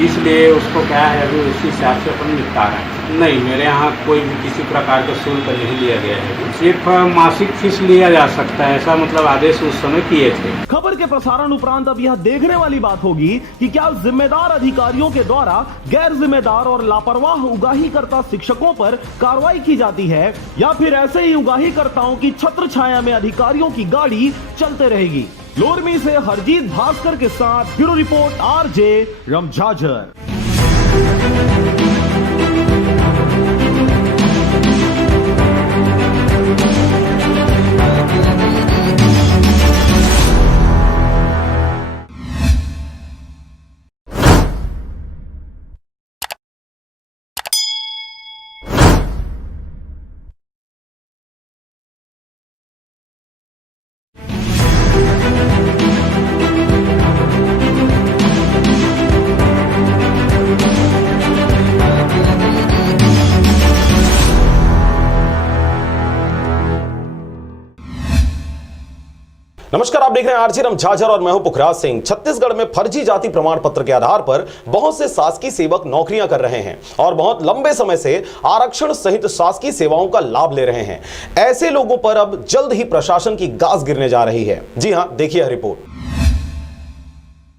इसलिए उसको क्या है अभी उसी हिसाब से अपन निपटा रहे हैं। नहीं, मेरे यहाँ कोई भी किसी प्रकार का शुल्क नहीं लिया गया है, सिर्फ मासिक फीस लिया जा सकता है, ऐसा मतलब आदेश उस समय किए थे। खबर के प्रसारण उपरांत अब यह देखने वाली बात होगी कि क्या जिम्मेदार अधिकारियों के द्वारा गैर जिम्मेदार और लापरवाह उगाही करता शिक्षकों पर कार्रवाई की जाती है, या फिर ऐसे ही उगाही करताओं की छत्र छाया में अधिकारियों की गाड़ी चलते रहेगी। लोरमी से हरजीत भास्कर के साथ ब्यूरो रिपोर्ट आरजे रमझाझर। नमस्कार, आप देख रहे हैं आरजे रम झाझर और मैं हूं पुखराज सिंह। छत्तीसगढ़ में फर्जी जाति प्रमाण पत्र के आधार पर बहुत से शासकीय सेवक नौकरियां कर रहे हैं और बहुत लंबे समय से आरक्षण सहित शासकीय सेवाओं का लाभ ले रहे हैं। ऐसे लोगों पर अब जल्द ही प्रशासन की गाज गिरने जा रही है। जी हां, देखिए यह रिपोर्ट।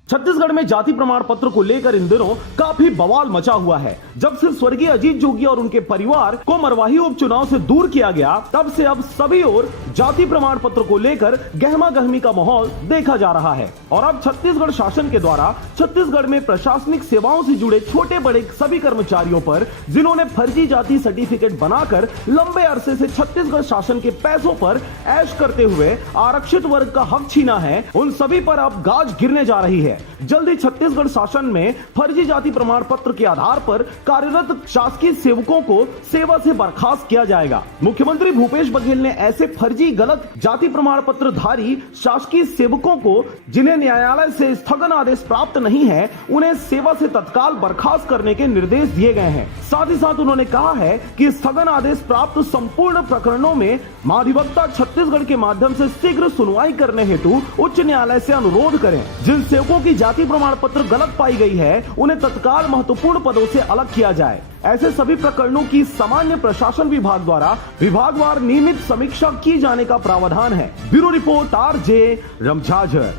छत्तीसगढ़ में जाति प्रमाण पत्र को लेकर इन दिनों काफी बवाल मचा हुआ है। जब से स्वर्गीय अजीत जोगी और उनके परिवार को मरवाही उपचुनाव से दूर किया गया, तब से अब सभी ओर जाति प्रमाण पत्र को लेकर गहमा गहमी का माहौल देखा जा रहा है। और अब छत्तीसगढ़ शासन के द्वारा छत्तीसगढ़ में प्रशासनिक सेवाओं से जुड़े छोटे बड़े सभी कर्मचारियों पर, जिन्होंने फर्जी जाति सर्टिफिकेट बनाकर लंबे अरसे से छत्तीसगढ़ शासन के पैसों पर ऐश करते हुए आरक्षित वर्ग का हक छीना है, उन सभी पर अब गाज गिरने जा रही है। जल्द ही छत्तीसगढ़ शासन में फर्जी जाति प्रमाण पत्र के आधार पर कार्यरत शासकीय सेवकों को सेवा से बर्खास्त किया जाएगा। मुख्यमंत्री भूपेश बघेल ने ऐसे फर्जी गलत जाति प्रमाण पत्र धारी शासकीय सेवकों को, जिन्हें न्यायालय से स्थगन आदेश प्राप्त नहीं है, उन्हें सेवा से तत्काल बर्खास्त करने के निर्देश दिए गए हैं। साथ ही साथ उन्होंने कहा है कि स्थगन आदेश प्राप्त संपूर्ण प्रकरणों में महाधिवक्ता छत्तीसगढ़ के माध्यम से शीघ्र सुनवाई करने हेतु उच्च न्यायालय से अनुरोध करें। जिन सेवकों की जाति प्रमाण पत्र गलत पाई गई है, उन्हें तत्काल महत्वपूर्ण पदों से अलग किया जाए। ऐसे सभी प्रकरणों की सामान्य प्रशासन विभाग द्वारा विभागवार नियमित समीक्षा की जाने का प्रावधान है। ब्यूरो रिपोर्ट, आरजे रम झाझर।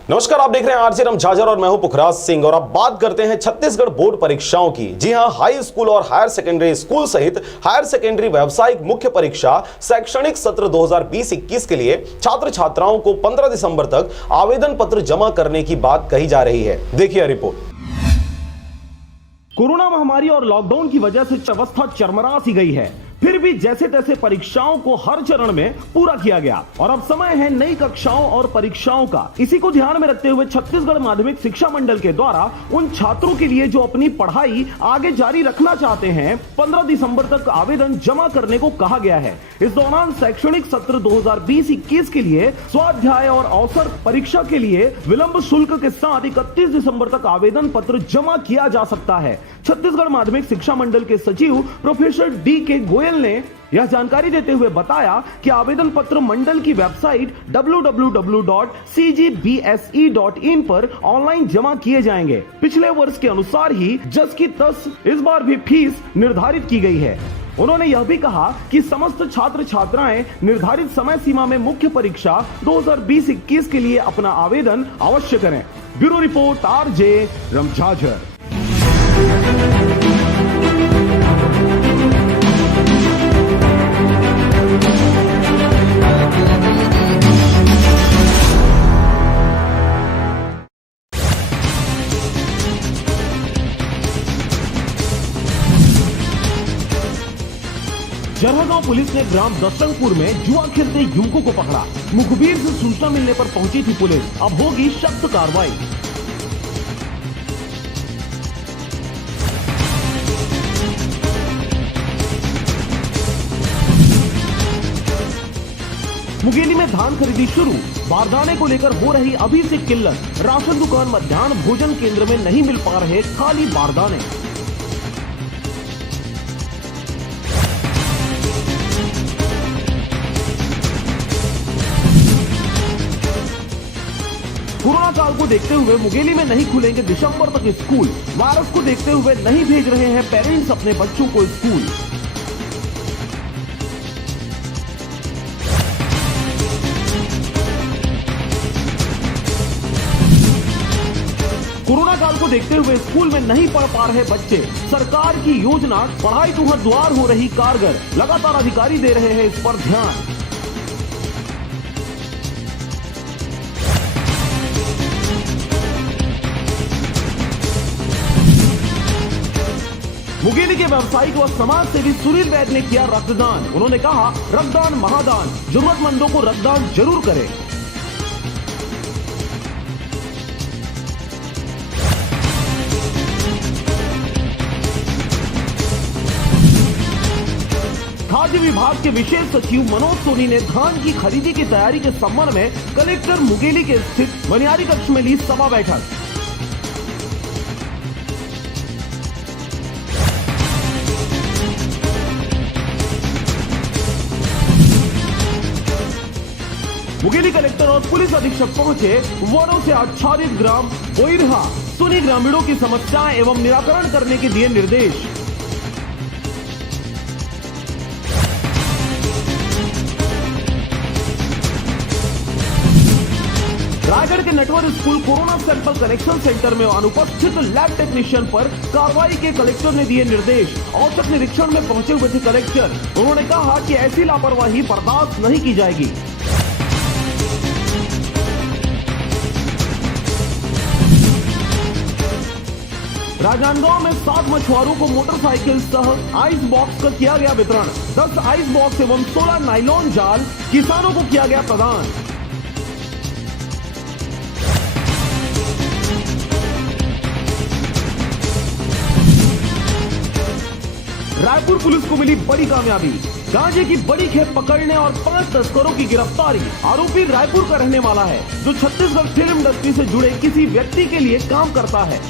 नमस्कार, आप देख रहे हैं आरजे रम झाझर और मैं हूं पुखराज सिंह। और अब बात करते हैं छत्तीसगढ़ बोर्ड परीक्षाओं की। जी हां, हाई स्कूल और हायर सेकेंडरी स्कूल सहित हायर सेकेंडरी व्यावसायिक मुख्य परीक्षा शैक्षणिक सत्र 2020-21 के लिए छात्र छात्राओं को 15 दिसंबर तक आवेदन पत्र जमा करने की बात कही जा रही है। देखिए रिपोर्ट। कोरोना महामारी और लॉकडाउन की वजह से अवस्था चरमरा सी गई है, फिर भी जैसे तैसे परीक्षाओं को हर चरण में पूरा किया गया और अब समय है नई कक्षाओं और परीक्षाओं का। इसी को ध्यान में रखते हुए छत्तीसगढ़ माध्यमिक शिक्षा मंडल के द्वारा उन छात्रों के लिए जो अपनी पढ़ाई आगे जारी रखना चाहते हैं, 15 दिसंबर तक आवेदन जमा करने को कहा गया है। इस दौरान शैक्षणिक सत्र 2020-21 के लिए स्वाध्याय और अवसर परीक्षा के लिए विलंब शुल्क के साथ 31 दिसंबर तक आवेदन पत्र जमा किया जा सकता है। छत्तीसगढ़ माध्यमिक शिक्षा मंडल के सचिव प्रोफेसर डी.के. गोयल ने यह जानकारी देते हुए बताया कि आवेदन पत्र मंडल की वेबसाइट www.cgbse.in पर ऑनलाइन जमा किए जाएंगे। पिछले वर्ष के अनुसार ही जस की तस इस बार भी फीस निर्धारित की गई है। उन्होंने यह भी कहा कि समस्त छात्र छात्राएं निर्धारित समय सीमा में मुख्य परीक्षा 2020-21 के लिए अपना आवेदन अवश्य करें। ब्यूरो रिपोर्ट, आरजे रम झाझर। जरहगांव पुलिस ने ग्राम दशरंगपुर में जुआ खेलते युवकों को पकड़ा। मुखबिर से सूचना मिलने पर पहुंची थी पुलिस। अब होगी सख्त कार्रवाई। मुंगेली में धान खरीदी शुरू, बारदाने को लेकर हो रही अभी से किल्लत। राशन दुकान, मध्याह्न भोजन केंद्र में नहीं मिल पा रहे खाली बारदाने। कोरोना काल को देखते हुए मुंगेली में नहीं खुलेंगे दिसंबर तक स्कूल। वायरस को देखते हुए नहीं भेज रहे हैं पेरेंट्स अपने बच्चों को स्कूल। कोरोना काल को देखते हुए स्कूल में नहीं पढ़ पा रहे बच्चे। सरकार की योजना पढ़ाई तो हर द्वार हो रही कारगर। लगातार अधिकारी दे रहे हैं इस पर ध्यान। मुंगेली के व्यवसायिक व समाज सेवी सुनील वैद ने किया रक्तदान। उन्होंने कहा, रक्तदान महादान, जरूरतमंदों को रक्तदान जरूर करें। खाद्य विभाग के विशेष सचिव मनोज सोनी ने धान की खरीदी की तैयारी के संबंध में कलेक्टर मुंगेली के स्थित मनियारी कक्ष में ली सभा बैठक। मुंगेली कलेक्टर और पुलिस अधीक्षक पहुंचे, वनों से आच्छादित ग्राम ओइरहा सुनी ग्रामीणों की समस्याएं एवं निराकरण करने के दिए निर्देश। रायगढ़ के Natwar school corona sample collection centre में अनुपस्थित लैब टेक्नीशियन पर कार्रवाई के कलेक्टर ने दिए निर्देश। औचक निरीक्षण में पहुंचे हुए थे कलेक्टर। उन्होंने कहा कि ऐसी लापरवाही बर्दाश्त नहीं की जाएगी। राजनांदगांव में 7 मछुआरों को मोटरसाइकिल सह आइस बॉक्स का किया गया वितरण। 10 आइस बॉक्स एवं 16 नायलॉन जाल किसानों को किया गया प्रदान। रायपुर पुलिस को मिली बड़ी कामयाबी। गांजे की बड़ी खेप पकड़ने और 5 तस्करों की गिरफ्तारी। आरोपी रायपुर का रहने वाला है, जो छत्तीसगढ़ फिल्म इंडस्ट्री से जुड़े किसी व्यक्ति के लिए काम करता है।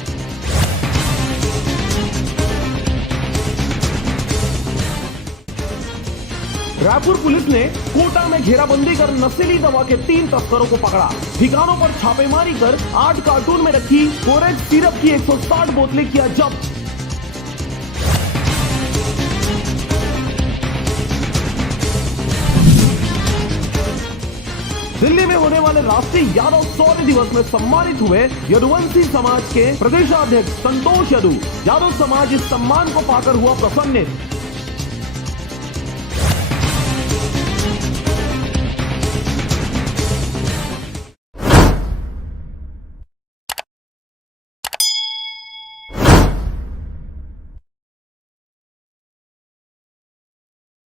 रायपुर पुलिस ने कोटा में घेराबंदी कर नशीली दवा के 3 तस्करों को पकड़ा। ठिकानों पर छापेमारी कर 8 कार्टून में रखी कोरेक्स सिरप की 160 बोतलें किया जब्त। दिल्ली में होने वाले राष्ट्रीय यादव शौर्य दिवस में सम्मानित हुए यदुवंशी समाज के प्रदेशाध्यक्ष संतोष यादव। यादव समाज इस सम्मान को पाकर हुआ प्रसन्नित।